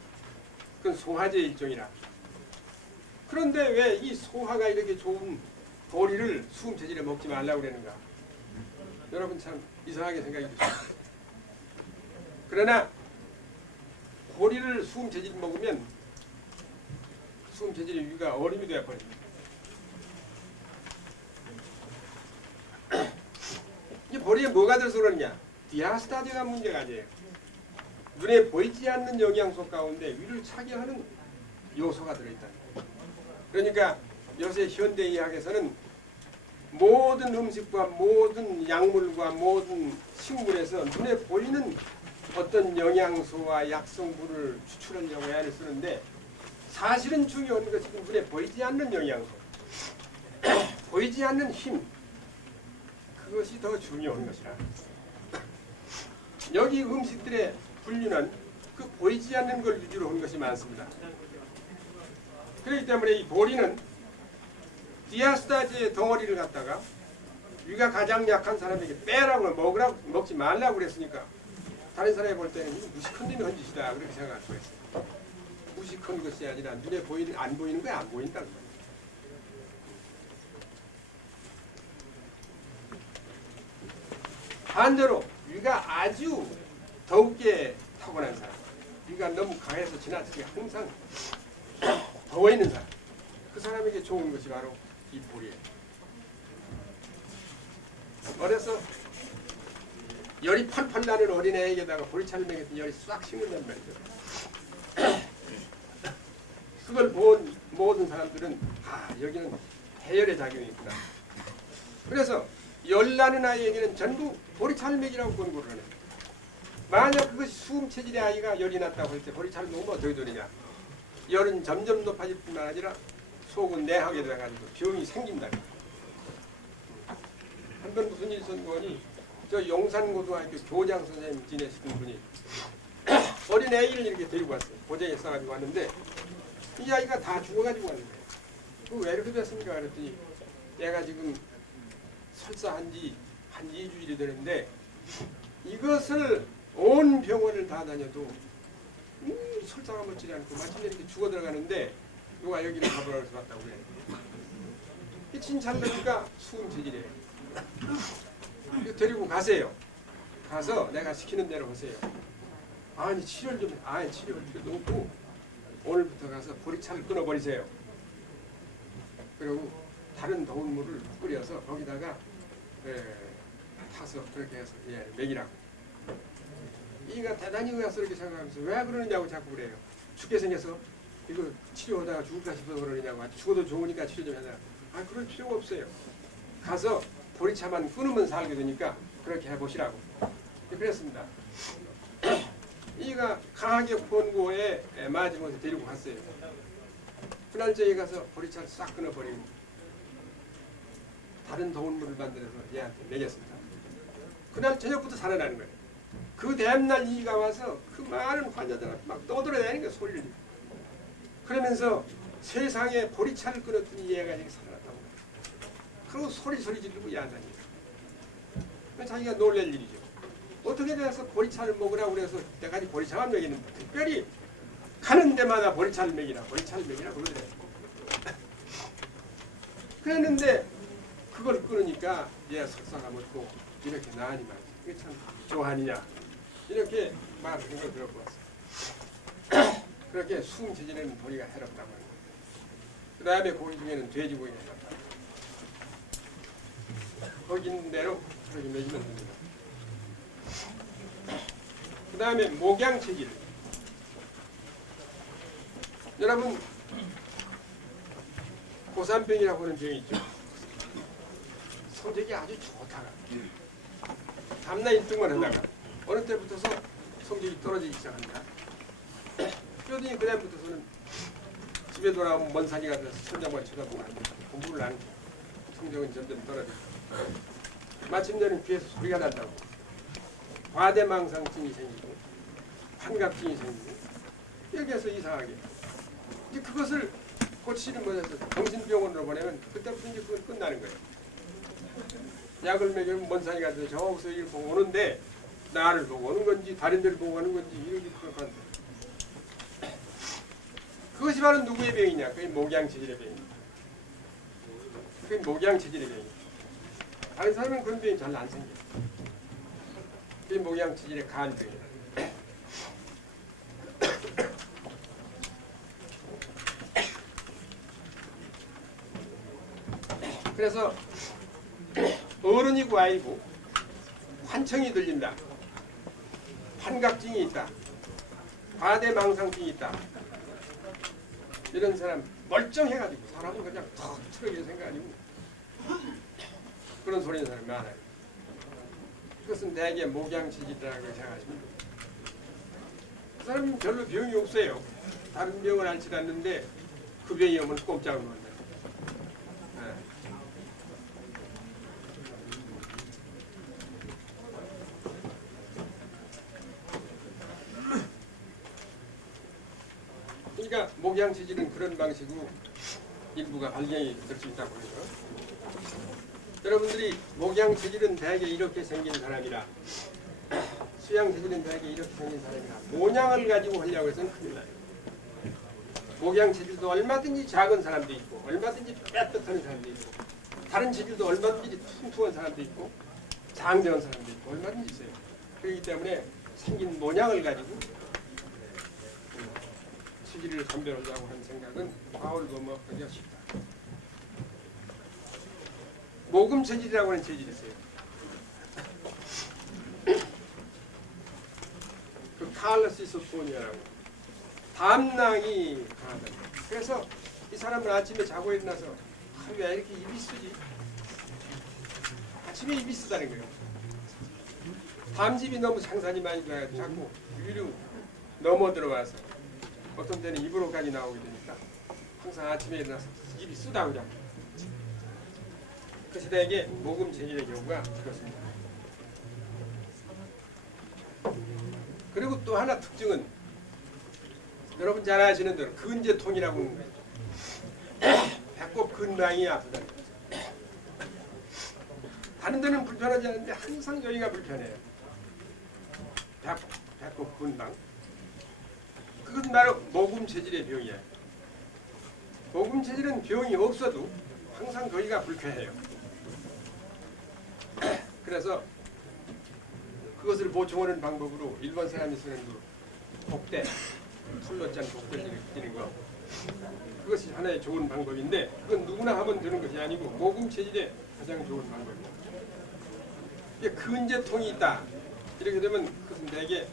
그건 소화제의 일종이라. 그런데 왜 이 소화가 이렇게 좋은 보리를 수음 체질에 먹지 말라고 그러는가? 여러분 참 이상하게 생각이 드십니다. 그러나 보리를 수음 체질 먹으면 수음 체질의 위가 얼음이 되어버립니다. 이 보리에 뭐가 들어서 그러느냐? 디아스타제가 문제가 아니에요. 눈에 보이지 않는 영양소 가운데 위를 차게 하는 요소가 들어있다. 그러니까 요새 현대의학에서는 모든 음식과 모든 약물과 모든 식물에서 눈에 보이는 어떤 영양소와 약성분을 추출하려고 애를 쓰는데 사실은 중요한 것이 눈에 보이지 않는 영양소, 보이지 않는 힘, 그것이 더 중요한 것이라. 여기 음식들의 분류는 그 보이지 않는 걸 위주로 한 것이 많습니다. 그렇기 때문에 이 보리는 디아스타제의 덩어리를 갖다가 위가 가장 약한 사람에게 빼라고 먹으라고 먹지 말라고 그랬으니까 다른 사람이 볼 때는 무식한 놈이 한 짓이다 그렇게 생각할 수가 있어요. 무식한 것이 아니라 눈에 보이는 안 보이는 거야 안 보인다는 거예요. 반대로 위가 아주 더웁게 타고난 사람, 위가 너무 강해서 지나치게 항상 더워 있는 사람, 그 사람에게 좋은 것이 바로 이 보리예요. 어려서 열이 펄펄 나는 어린애에게다가 보리차를 먹였더니 열이 싹 식는단 말이죠. 그걸 본 모든 사람들은 여기는 해열의 작용이 있구나. 그래서 열 나는 아이에게는 전부 보리차를 먹이라고 권고를 하는 거예요. 만약 그것이 수음 체질의 아이가 열이 났다고 할 때 보리차를 먹으면 어떻게 되느냐? 열은 점점 높아질 뿐만 아니라 속은 내하게 돼가지고 병이 생긴다. 한 번 무슨 일이 있었는지 저 용산고등학교 교장 선생님 지내시던 분이 어린 아이를 이렇게 데리고 왔어요. 고쟁이 싸가지고 왔는데 이 아이가 다 죽어가지고 왔는 거예요. 그 왜 이렇게 됐습니까? 그랬더니 얘가 지금 설사한 지 한 2주일이 되는데 이것을 온 병원을 다 다녀도 설사가 멎지 않고 마침내 이렇게 죽어 들어가는데 누가 여기를 가보라고 해서 왔다고 그래. 진찰러니까 수음 체질이에요. 데리고 가세요. 가서 내가 시키는 대로 하세요. 아니 치료를 좀 치료를 필요도 없고 오늘부터 가서 보리차를 끊어버리세요. 그리고 다른 더운 물을 끓여서 거기다가 타서 그렇게 해서 먹이라고. 이가 대단히 의아스럽게 생각하면서 왜 그러느냐고 자꾸 그래요. 죽게 생겨서 이거 치료하다가 죽을까 싶어서 그러느냐고. 죽어도 좋으니까 치료 좀 해달라. 그럴 필요가 없어요. 가서 보리차만 끊으면 살게 되니까 그렇게 해보시라고. 그랬습니다. 이가 강하게 권고에 맞으면서 데리고 갔어요. 그날 저희 가서 보리차를 싹 끊어버리고 다른 더운 물을 만들어서 얘한테 먹였습니다. 그날 저녁부터 살아나는 거예요. 그 다음날 이가 와서 그 많은 환자들한테 막 떠들어대는 거예요. 소리를. 그러면서 세상에 보리차를 끊었더니 얘가 이렇게 살아났다고. 그리고 소리 지르고 야단이에요. 자기가 놀랄 일이죠. 어떻게 돼서 보리차를 먹으라고 그래서 때까지 보리차만 먹이는데 특별히 가는 데마다 보리차를 먹이라 그러더래요. 그랬는데 그걸 끊으니까 얘가 설사가 멎고 이렇게 나으니 말이죠. 그게 참 좋아하느냐 이렇게 말하는 걸 들어보았어요. 그렇게 수음 체질에는 보리가 해롭다고 합니다. 그 다음에 고기 중에는 돼지고기가 해롭다. 거기 있는 대로 그렇게 먹이면 됩니다. 그 다음에 목양 체질. 여러분 고산병이라고 하는 병이 있죠. 성적이 아주 좋다가 밤낮 1등만 하다가 어느 때부터서 성적이 떨어지기 시작합니다. 그러더니 그다음부터서는 집에 돌아오면 먼 산이 가서 천장만 쳐다보고 공부를 안 해. 성적은 점점 떨어지고 마침내는 귀에서 소리가 난다고 과대망상증이 생기고 환각증이 생기고 여기에서 이상하게 이제 그것을 고치는 것에서 정신병원으로 보내면 그때부터 이제 그건 끝나는 거예요. 약을 먹이면 먼 산이 가서 저기서 이걸 보고 오는데 나를 보고 오는 건지 다른 데를 보고 오는 건지 이렇게 그렇게 그것이 바로 누구의 병이냐? 그게 목양체질의 병입니다. 그게 목양체질의 병입니다. 다른 사람은 그런 병이 잘 안 생겨요. 그게 목양체질의 간병이에요. 그래서 어른이고 아이고 환청이 들린다. 환각증이 있다. 과대망상증이 있다. 이런 사람 멀쩡해가지고 사람은 그냥 턱 틀어지게 생각하고 그런 소리는 사람이 많아요. 그것은 대개 목양체질이라고 생각하시면 됩니다. 그 사람은 별로 병이 없어요. 다른 병을 앓지 않는데 그 병이 오면 꼼짝을 못해요. 그러니까 목양체질은 그런 방식으로 일부가 발견이 될 수 있다고 해요. 여러분들이 목양체질은 대개 이렇게 생긴 사람이라 수양체질은 대개 이렇게 생긴 사람이라 모양을 가지고 하려고 해서는 큰일 나요. 목양체질도 얼마든지 작은 사람도 있고 얼마든지 빽빽한 사람도 있고 다른 체질도 얼마든지 퉁퉁한 사람도 있고 장대한 사람도 있고 얼마든지 있어요. 그렇기 때문에 생긴 모양을 가지고 체질을 선별하려고 하는 생각은 과월범업하기가 쉽다. 모금 체질이라고 하는 체질이 있어요. 그 칼로시소토니아라고 담낭이 강하다. 그래서 이 사람은 아침에 자고 일어나서 왜 이렇게 입이 쓰지? 아침에 입이 쓰다는 거예요. 담즙이 너무 상산이 많이 들어가서 자꾸 위로 넘어 들어와서 어떤 때는 입으로까지 나오게 되니까 항상 아침에 일어나서 입이 쓰다고 자꾸. 그 시대에게 모금 체질의 경우가 그렇습니다. 그리고 또 하나 특징은 여러분 잘 아시는 대로 근제통이라고 하는 거예요. 배꼽 근방이 아프다는 거죠. 다른 데는 불편하지 않은데 항상 여기가 불편해요. 배꼽 근방. 그것은 바로 모금 체질의 병이에요. 모금 체질은 병이 없어도 항상 거기가 불쾌해요. 그래서 그것을 보충하는 방법으로 일본 사람이 쓰는 그 독대, 털로 짠 독대를 끼는 거, 그것이 하나의 좋은 방법인데 그건 누구나 하면 되는 것이 아니고 모금 체질에 가장 좋은 방법입니다. 근제통이 있다 이렇게 되면 그것은 대개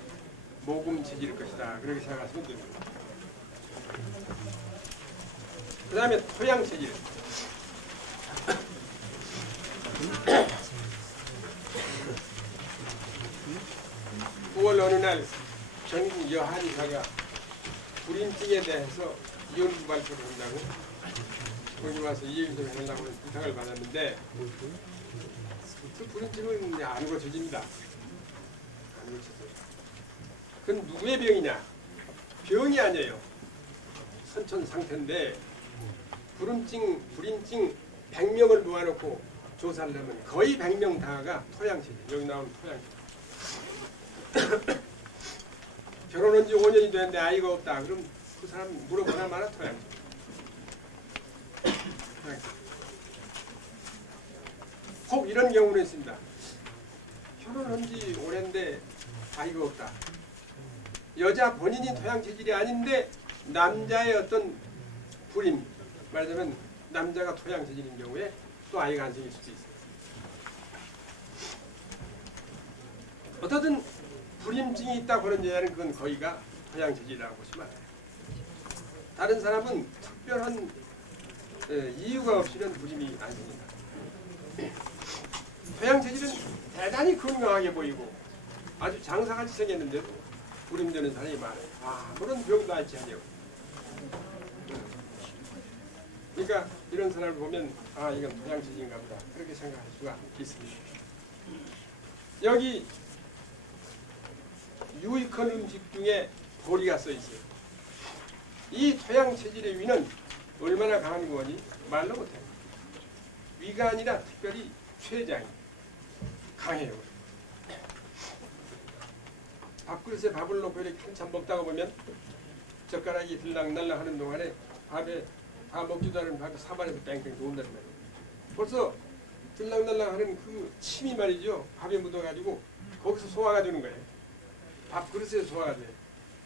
모금 체질일 것이다 그렇게 생각하시면 됩니다. 그 다음에 토양 체질. 9월 어느 날 전국 여한의사가 불임증에 대해서 이론부 발표를 한다고 거기 와서 이야기 좀 하려고 부탁을 받았는데 그 불임증은 안 고쳐집니다. 안 고쳐져요. 그건 누구의 병이냐? 병이 아니에요. 선천 상태인데 불임증 100명을 모아놓고 조사를 하면 거의 100명 다가 토양체질. 여기 나오는 토양체질. 결혼한 지 5년이 됐는데 아이가 없다. 그럼 그 사람 물어보나 마나 토양체질. 꼭 이런 경우는 있습니다. 결혼한 지 오랜데 아이가 없다. 여자 본인이 토양체질이 아닌데 남자의 어떤 불임, 말하자면 남자가 토양체질인 경우에 또 아이가 안 생길 수도 있어요. 어떻든 불임증이 있다고 하는 여자는 그건 거의가 토양체질이라고 보시면 알아요. 다른 사람은 특별한 이유가 없이는 불임이 안 생긴다. 토양 체질은 대단히 건강하게 보이고 아주 장사같이 생겼는데도 구림되는 사람이 많아요. 아무런 병도 앓지 않냐고. 그러니까 이런 사람을 보면 이건 토양 체질인가 보다 그렇게 생각할 수가 있습니다. 여기 유익한 음식 중에 보리가 써 있어요. 이 토양 체질의 위는 얼마나 강한 거니 말로 못해요. 위가 아니라 특별히 췌장이 강해요. 밥그릇에 밥을 놓고 이렇게 한참 먹다가 보면 젓가락이 들락날락 하는 동안에 밥에 다 먹지도 않은 밥이 사발에서 뺑뺑 도운다는 말이에요. 벌써 들락날락 하는 그 침이 말이죠. 밥에 묻어가지고 거기서 소화가 되는 거예요. 밥그릇에 소화가 돼요.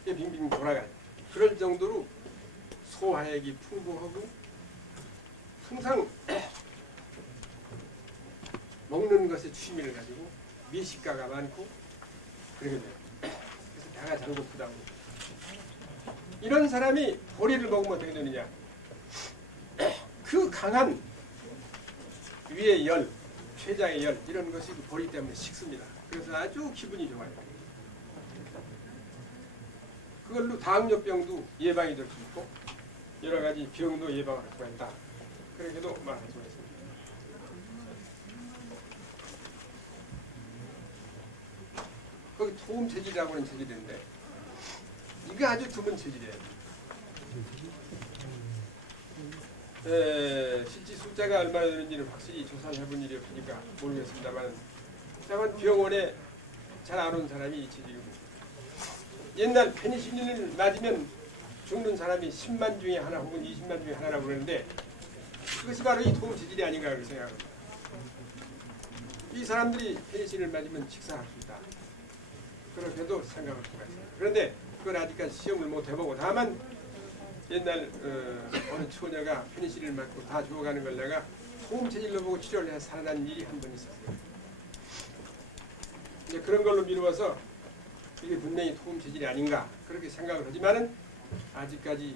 이게 빙빙 돌아가요. 그럴 정도로 소화액이 풍부하고 항상 먹는 것에 취미를 가지고 미식가가 많고 그러게 돼요. 그래서 배가 잘 고프다고. 이런 사람이 보리를 먹으면 어떻게 되느냐. 그 강한 위의 열, 췌장의 열 이런 것이 그 보리 때문에 식습니다. 그래서 아주 기분이 좋아요. 그걸로 당뇨병도 예방이 될 수 있고 여러 가지 병도 예방할 수가 있다. 그렇게도 말할 수가 있습니다. 거기 토음 체질이라고 하는 체질이 있는데 이게 아주 드문 체질이에요. 실제 숫자가 얼마나 되는지를 확실히 조사를 해본 일이 없으니까 모르겠습니다만 다만 병원에 잘 아는 사람이 이 체질이고 옛날 페니실린을 맞으면 죽는 사람이 10만 중에 하나 혹은 20만 중에 하나라고 그러는데 그것이 바로 이 토음 체질이 아닌가 그렇게 생각합니다. 이 사람들이 페니실린을 맞으면 직사할 수 있다. 그렇게도 생각할 수가 있습니다. 그런데 그걸 아직까지 시험을 못 해보고 다만 옛날 어느 처녀가 페니실린을 맞고 다 죽어가는 걸 내가 토음 체질로 보고 치료를 해서 살아난 일이 한 번 있었어요. 이제 그런 걸로 미루어서 이게 분명히 토음 체질이 아닌가 그렇게 생각을 하지만은 아직까지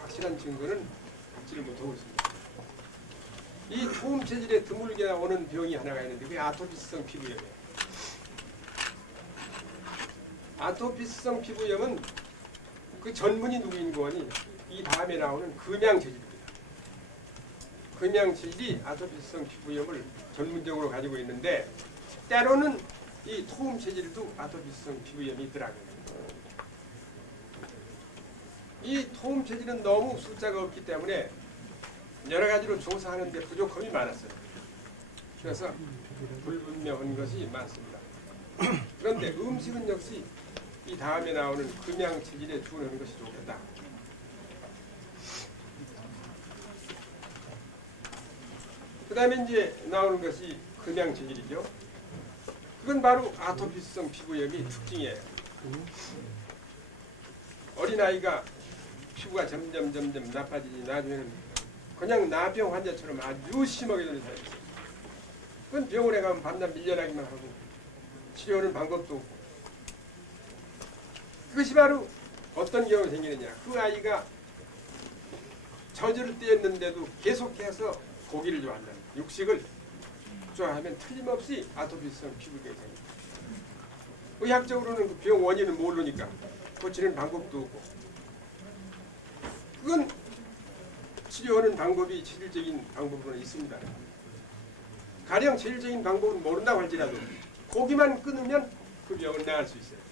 확실한 증거는 받지를 못하고 있습니다. 이 토음 체질에 드물게 오는 병이 하나가 있는데 그게 아토피성 피부염이에요. 아토피성 피부염은 그 전문이 누구인 거니 이 다음에 나오는 금양 체질입니다. 금양 체질이 아토피성 피부염을 전문적으로 가지고 있는데 때로는 이 토음 체질도 아토피성 피부염이 있더라고요. 이 토음 체질은 너무 숫자가 없기 때문에 여러 가지로 조사하는데 부족함이 많았어요. 그래서 불분명한 것이 많습니다. 그런데 음식은 역시 이 다음에 나오는 금양 체질에 주는 것이 좋겠다. 그 다음에 이제 나오는 것이 금양 체질이죠. 그건 바로 아토피성 피부염이 특징이에요. 어린아이가 피부가 점점 나빠지니 나중에는 그냥 나병 환자처럼 아주 심하게 되는 사람이 있어요. 그건 병원에 가면 밤낮 밀려나기만 하고 치료하는 방법도 없고 그것이 바로 어떤 경우가 생기느냐. 그 아이가 젖을 떼었는데도 계속해서 고기를 좋아한다. 육식을 좋아하면 틀림없이 아토피성 피부염이 생깁니다. 의학적으로는 그 병 원인은 모르니까 고치는 방법도 없고 그건 치료하는 방법이 체질적인 방법으로는 있습니다. 가령 체질적인 방법은 모른다고 할지라도 고기만 끊으면 그 병은 나을 수 있어요.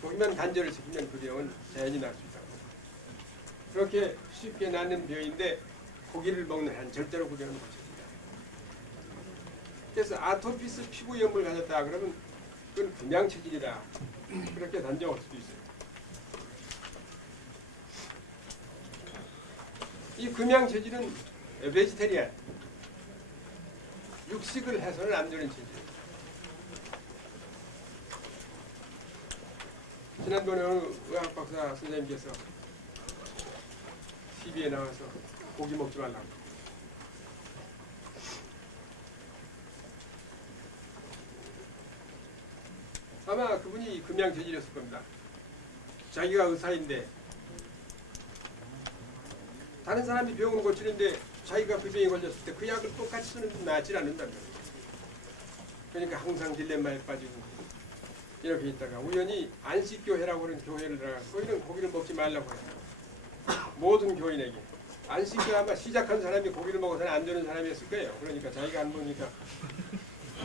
고기만 단절을 시키면 그 병은 자연히 나을 수 있다고. 그렇게 쉽게 낫는 병인데 고기를 먹는 한 절대로 그 병은 고쳐집니다. 그래서 아토피스 피부염을 가졌다 그러면 그건 금양 체질이다. 그렇게 단정할 수도 있어요. 이 금양 체질은 베지테리안, 육식을 해서는 안 되는 체질이에요. 지난번에 어느 의학 박사 선생님께서 TV에 나와서 고기 먹지 말라고. 아마 그분이 금양 체질이었을 겁니다. 자기가 의사인데 다른 사람이 병을 고치는데 자기가 그 병에 걸렸을 때 그 약을 똑같이 쓰는 분 낫질 않는다는 거예요. 그러니까 항상 딜레마에 빠지고 이렇게 있다가 우연히 안식교회라고 하는 교회를 들어가서 거기는 고기를 먹지 말라고 해요. 모든 교인에게. 안식교 아마 시작한 사람이 고기를 먹어서는 안 되는 사람이었을 거예요. 그러니까 자기가 안 먹으니까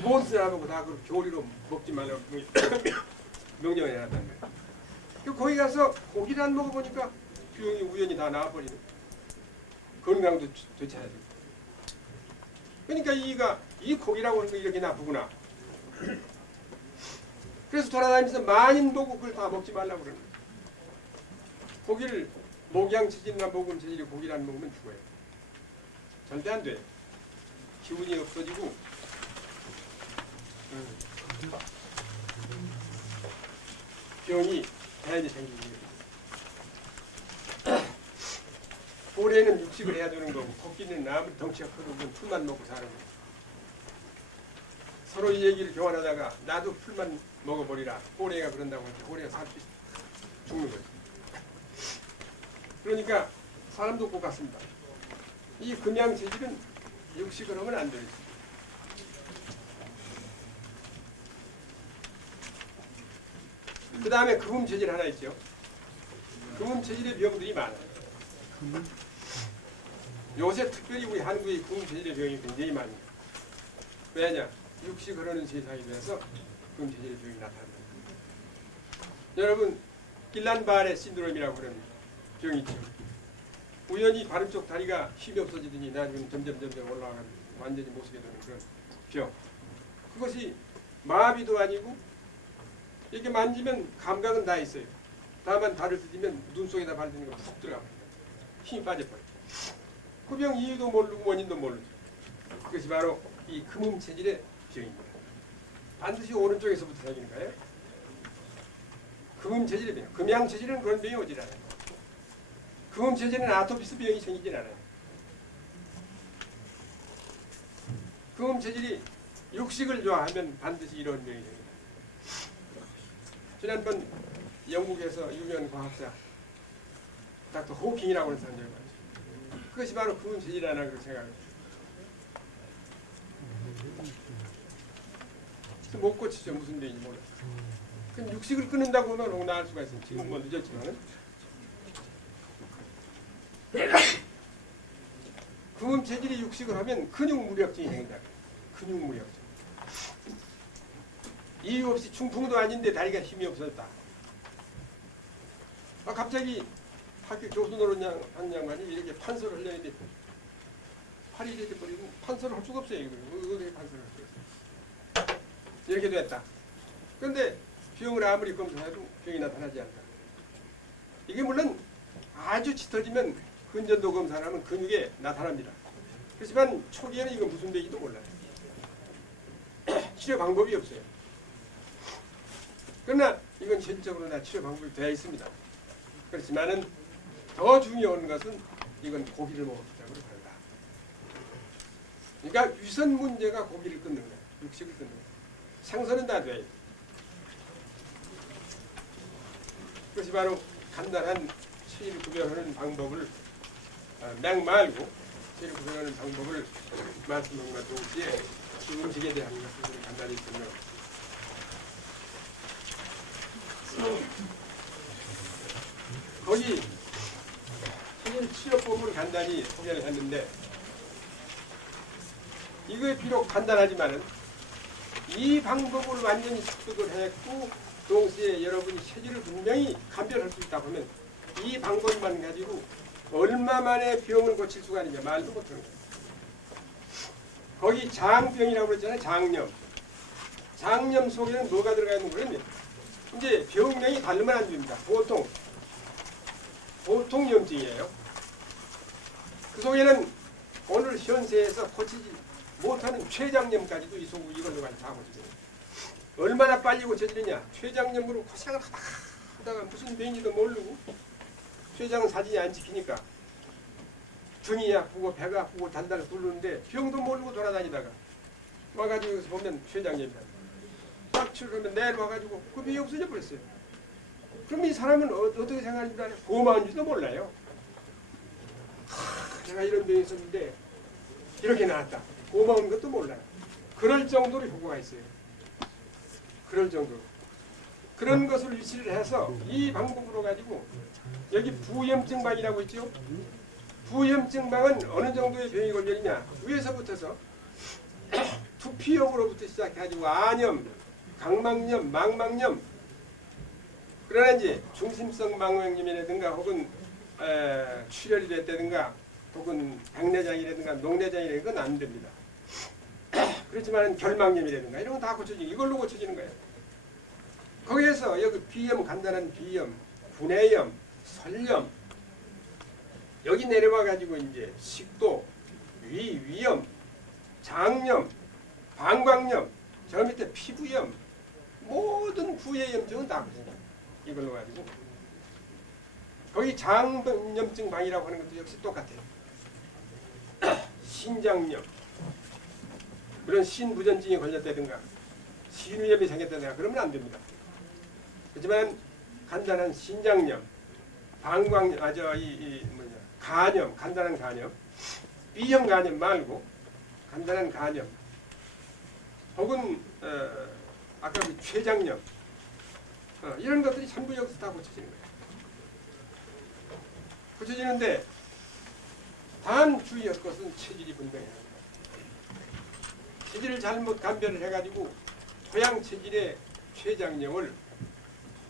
모든 사람하고 다 그 교리로 먹지 말라고 명령을 해놨단 말이에요. 거기 가서 고기를 안 먹어보니까 병이 우연히 다 나와버리는 건강도 되찾아야 되고. 그러니까 이 고기라고 하는 거 이렇게 나쁘구나. 그래서 돌아다니면서 만인 보고 그걸 다 먹지 말라고 그러는 거예요. 고기를 목양 체질이나 목음 체질이 고기를 안 먹으면 죽어요. 절대 안 돼. 기운이 없어지고 병이 자연히 생기는 거예요. 고래는 육식을 해야 되는 거고 토끼는 아무리 덩치가 커도 풀만 먹고 사는 거예요. 서로 이 얘기를 교환하다가 나도 풀만 먹어버리라. 고래가 그런다고 하니까 고래가 살피 죽는 거죠. 그러니까 사람도 똑같습니다. 이 금양 체질은 육식을 하면 안 되죠. 그 다음에 금음 체질 하나 있죠. 금음 체질의 병들이 많아요. 요새 특별히 우리 한국의 금음 체질의 병이 굉장히 많아요. 왜냐? 육식을 하는 세상이 돼서 금음 체질의 병이 나타납니다. 여러분 길란바레 신드롬이라고 하는 병이 있죠. 우연히 바른 쪽 다리가 힘이 없어지더니 나중에 점점 올라가는 완전히 못 쓰게 되는 그런 병. 그것이 마비도 아니고 이렇게 만지면 감각은 다 있어요. 다만 발을 디디면 눈 속에다 발 디는 거 푹 들어갑니다. 힘이 빠져버려요. 그 병 이유도 모르고 원인도 모르죠. 그것이 바로 이 금음 체질의 병입니다. 반드시 오른쪽에서부터 생기는 거예요. 금음 체질의 병. 금양 체질은 그런 병이 오질 않아요. 금음 체질은 아토피스 병이 생기질 않아요. 금음 체질이 육식을 좋아하면 반드시 이런 병이 생깁니다. 지난번 영국에서 유명한 과학자 닥터 호킹이라고 하는 사람이 말이죠. 그것이 바로 금음 체질이라는 걸 생각합니다. 못 고치죠. 무슨 병인지 몰라요. 그럼 육식을 끊는다고 하면 너무 나을 수가 있어요. 지금 뭐 늦었지만은. 금음 체질이 육식을 하면 근육무력증이 생긴다. 근육무력증. 이유 없이 중풍도 아닌데 다리가 힘이 없어졌다. 갑자기 학교 교수 노릇한 양반이 이렇게 판서를 하려는데 팔이 이렇게 버리고 판서를 할 수가 없어요. 어떻게 판서를 할 수가 있어요. 이렇게 됐다. 그런데 병을 아무리 검사해도 병이 나타나지 않는다. 이게 물론 아주 짙어지면 근전도 검사를 하면 근육에 나타납니다. 그렇지만 초기에는 이거 무슨 병인지도 몰라요. 치료 방법이 없어요. 그러나 이건 현실적으로 다 치료 방법이 되어 있습니다. 그렇지만은 더 중요한 것은 이건 고기를 먹었기 때문에 그런다. 그러니까 위선 문제가 고기를 끊는 거예요. 육식을 끊는 거예요. 생선은 다 돼요. 그것이 바로 간단한 체질 구별하는 방법을 맹 말고 체질 구별하는 방법을 말씀드린 것 동시에 음식에 대한 것을 간단히 설명합니다. 거기 체질 치료법을 간단히 소개를 했는데 이거에 비록 간단하지만은 이 방법을 완전히 습득을 했고 동시에 여러분이 체질을 분명히 감별할 수 있다고 하면 이 방법만 가지고 얼마 만에 병을 고칠 수가 있느냐 말도 못하는 거예요. 거기 장병이라고 그랬잖아요. 장염. 장염 속에는 뭐가 들어가 있는 거냐면 이제 병명이 다르면 안 됩니다. 보통 염증이에요. 그 속에는 오늘 현세에서 고치지 못하는 췌장염까지도 이 속으로 이걸로 가지고 다 고쳐져요. 얼마나 빨리 고쳐지느냐. 췌장염으로 고생을 하다가 무슨 병인지도 모르고 췌장은 사진이 안 찍히니까 등이 아프고 배가 아프고 단단히 뚫는데 병도 모르고 돌아다니다가 와가지고 여기서 보면 췌장염이다. 딱 치료하면 내일 와가지고 그 병이 없어져 버렸어요. 그럼 이 사람은 어떻게 생각하는지 알아요? 고마운지도 몰라요. 내가 이런 병이 있었는데 이렇게 나왔다. 고마운 것도 몰라요. 그럴 정도로 효과가 있어요. 그럴 정도로. 그런 것을 유치를 해서 이 방법으로 가지고 여기 부염증방이라고 있죠. 부염증방은 어느 정도의 병이 걸리느냐. 위에서부터서 두피염으로부터 시작해가지고 안염, 각막염, 망막염, 그러나 이제 중심성 망막염이라든가 혹은 출혈이 됐다든가 혹은 백내장이라든가 녹내장이라든가 그건 안 됩니다. 그렇지만 결막염이라든가 이런 건 다 고쳐지는, 이걸로 고쳐지는 거예요. 거기에서 여기 비염, 간단한 비염, 구내염, 설염, 여기 내려와 가지고 이제 식도, 위염, 장염, 방광염, 저 밑에 피부염, 모든 부의 염증은 다 고쳐져요. 이걸로 가지고 거기 장염증 방이라고 하는 것도 역시 똑같아요. 신장염, 그런 신부전증이 걸렸다든가 신위염이 생겼다든가 그러면 안 됩니다. 하지만 간단한 신장염, 방광염, 간염, 간단한 간염, B형 간염 말고 간단한 간염, 혹은 아까 그 췌장염, 이런 것들이 전부 여기서 다 고쳐지는 거예요. 고쳐지는데 단 주의할 것은 체질이 분명해야 합니다. 체질을 잘못 감별을 해가지고 토양 체질의 췌장염을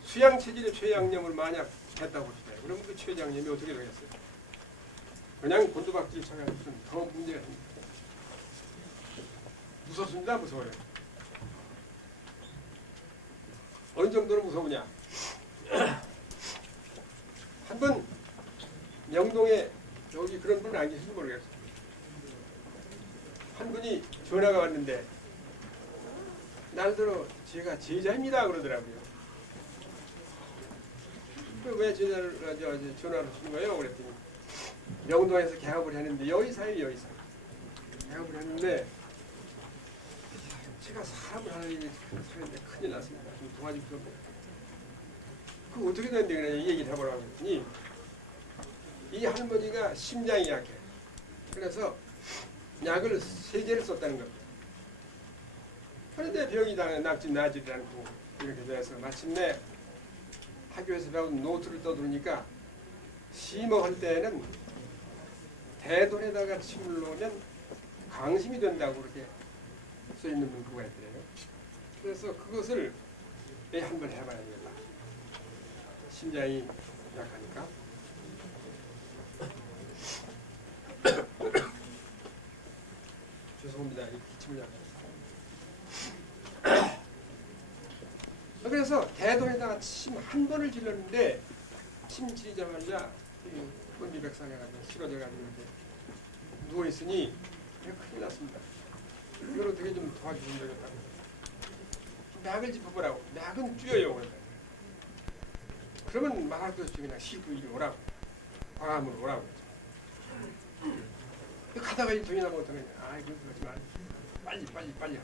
수양 체질의 췌장염을 만약 했다고 합시다. 그러면 그 췌장염이 어떻게 되겠어요? 그냥 곤두박질 쳐가지고 더 문제가 생깁니다. 무섭습니다. 무서워요. 어느 정도로 무서우냐? 한번 명동에 여기 그런 분은 안 계신지 모르겠어요. 한 분이 전화가 왔는데 날들어 제가 제자입니다 그러더라고요. 왜 전화를 주는 거예요? 그랬더니 명동에서 개업을 했는데 여의사예요. 여의사 개업을 했는데 제가 사업을 하는데 큰일 났습니다. 좀 도와주십시오. 그 어떻게 됐는데 그냥 이 얘기를 해보라고 했더니 이 할머니가 심장이 약해. 그래서 약을 3개를 썼다는 겁니다. 그런데 병이 나지를 않고 이렇게 돼서 마침내 학교에서 배운 노트를 떠들으니까 심어할 때에는 대돈에다가 침을 놓으면 강심이 된다고 그렇게 써있는 문구가 있더래요. 그래서 그것을 한번 해봐야 되겠다. 심장이 약하니까. 죄송합니다. 이 기침을 약해서. 그래서 대돈에다가 침 한 번을 질렀는데 침 지리자마자 혼비백산해가지고 쓰러져가지고 이렇게 누워있으니 큰일 났습니다. 이걸 어떻게 좀 도와주시면 되겠다고. 맥을 짚어보라고. 맥은 뛰어요. 그러면 말할 것 없이 그냥 싣고 이리 오라고. 광화문으로 오라고. 가다가 일통이 나면 어떡하냐. 아이고 그러지 마. 빨리.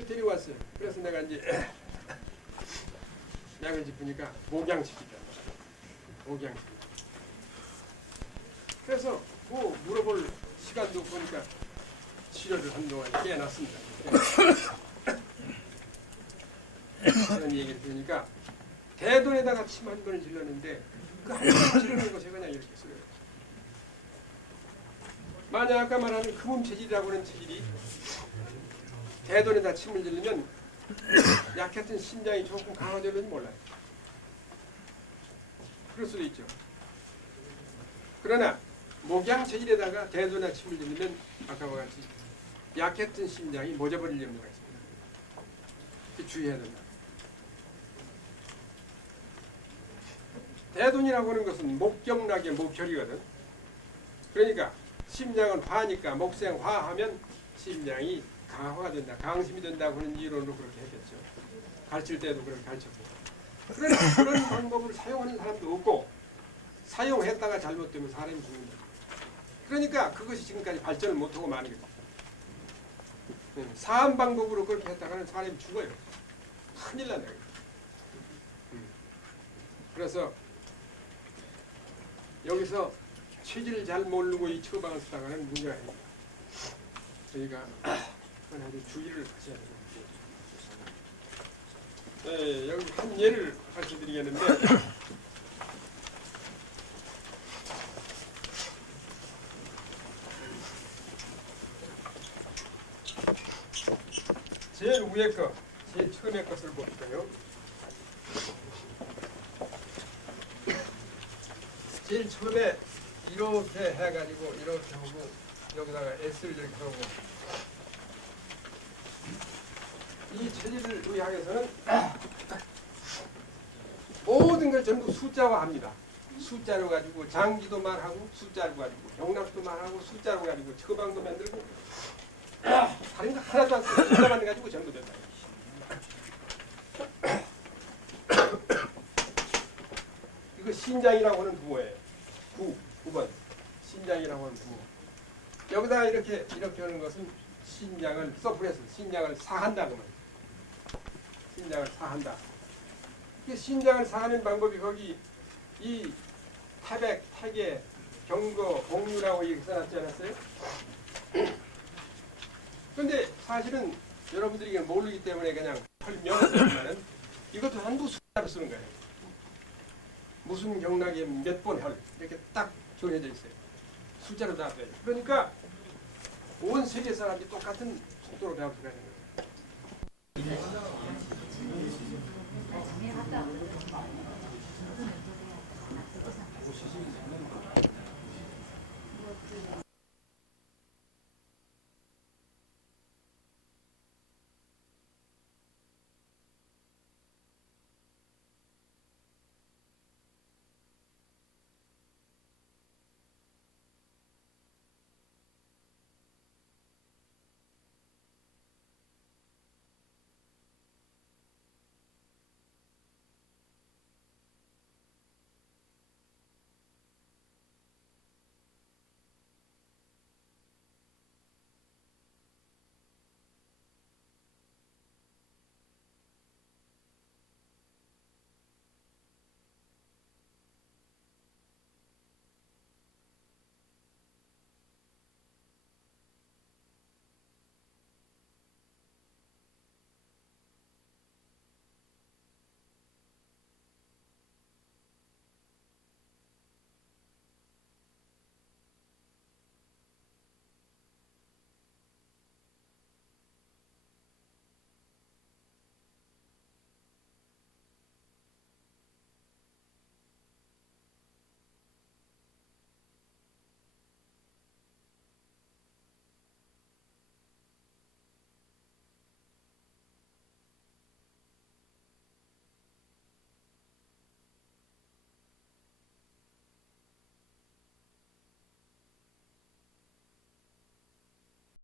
데려왔어요. 그래서 내가 이제 맥을 짚으니까 목양식이잖아. 목양식. 그래서 뭐 물어볼 시간도 보니까 치료를 한동안 깨어났습니다. 그런 얘기를 들으니까 대돈에다가 침 한 번을 질렀는데 그 한 번을 질르는 것에 그냥 이렇게 쓰여요. 만약 아까 말하는 금음 체질이라고 하는 체질이 대돈에다 침을 질르면 약했던 심장이 조금 강화되는지 몰라요. 그럴 수도 있죠. 그러나 목양 체질에다가 대돈에다 침을 질르면 아까와 같이 약했던 심장이 멎어버릴 염려가 있습니다. 주의해야 된다. 대돈이라고 하는 것은 목경락의 목혈이거든. 그러니까 심장은 화니까 목생 화하면 심장이 강화가 된다. 강심이 된다고 하는 이론으로 그렇게 했겠죠. 가르칠 때도 그렇게 가르쳤고. 그러나 그런 방법을 사용하는 사람도 없고 사용했다가 잘못되면 사람이 죽는다. 그러니까 그것이 지금까지 발전을 못하고 마는 거죠. 사한 방법으로 그렇게 했다가는 사람이 죽어요. 큰일 난다. 그래서 여기서 체질을 잘 모르고 이 처방을 쓰다가는 문제가 됩니다. 저희가 아주 주의를 하셔야 됩니다. 네, 여기 한 예를 말씀드리겠는데 제일 위에 거, 제일 처음에 것을 볼까요? 제일 처음에 이렇게 해가지고 이렇게 하고 여기다가 S를 이렇게 하고 이 체질을 의학에서는 모든 걸 전부 숫자화 합니다. 숫자로 가지고 장기도 말하고 숫자로 가지고 경락도 말하고 숫자로 가지고 처방도 만들고 다른 거 하나도 안 쓰고 숫자만 가지고 전부 된다. 이거 신장이라고 하는 부호예요. 9번 신장이라고 하는 부호. 여기다가 이렇게 하는 것은 신장을 서프레스, 신장을 사한다고 말이에요. 신장을 사한다. 그 신장을 사하는 방법이 거기 이 태백, 태계, 경거, 공유라고 이렇게 써놨지 않았어요? 그런데 사실은 여러분들이 모르기 때문에 그냥 설명하지만은 이것도 한부 숫자로 쓰는 거예요. 무슨 경락에 몇 번 할 이렇게 딱 정해져 있어요. 숫자로 다 써요. 그러니까 온 세계 사람이 똑같은 속도로 배울 수가 있는 거예요.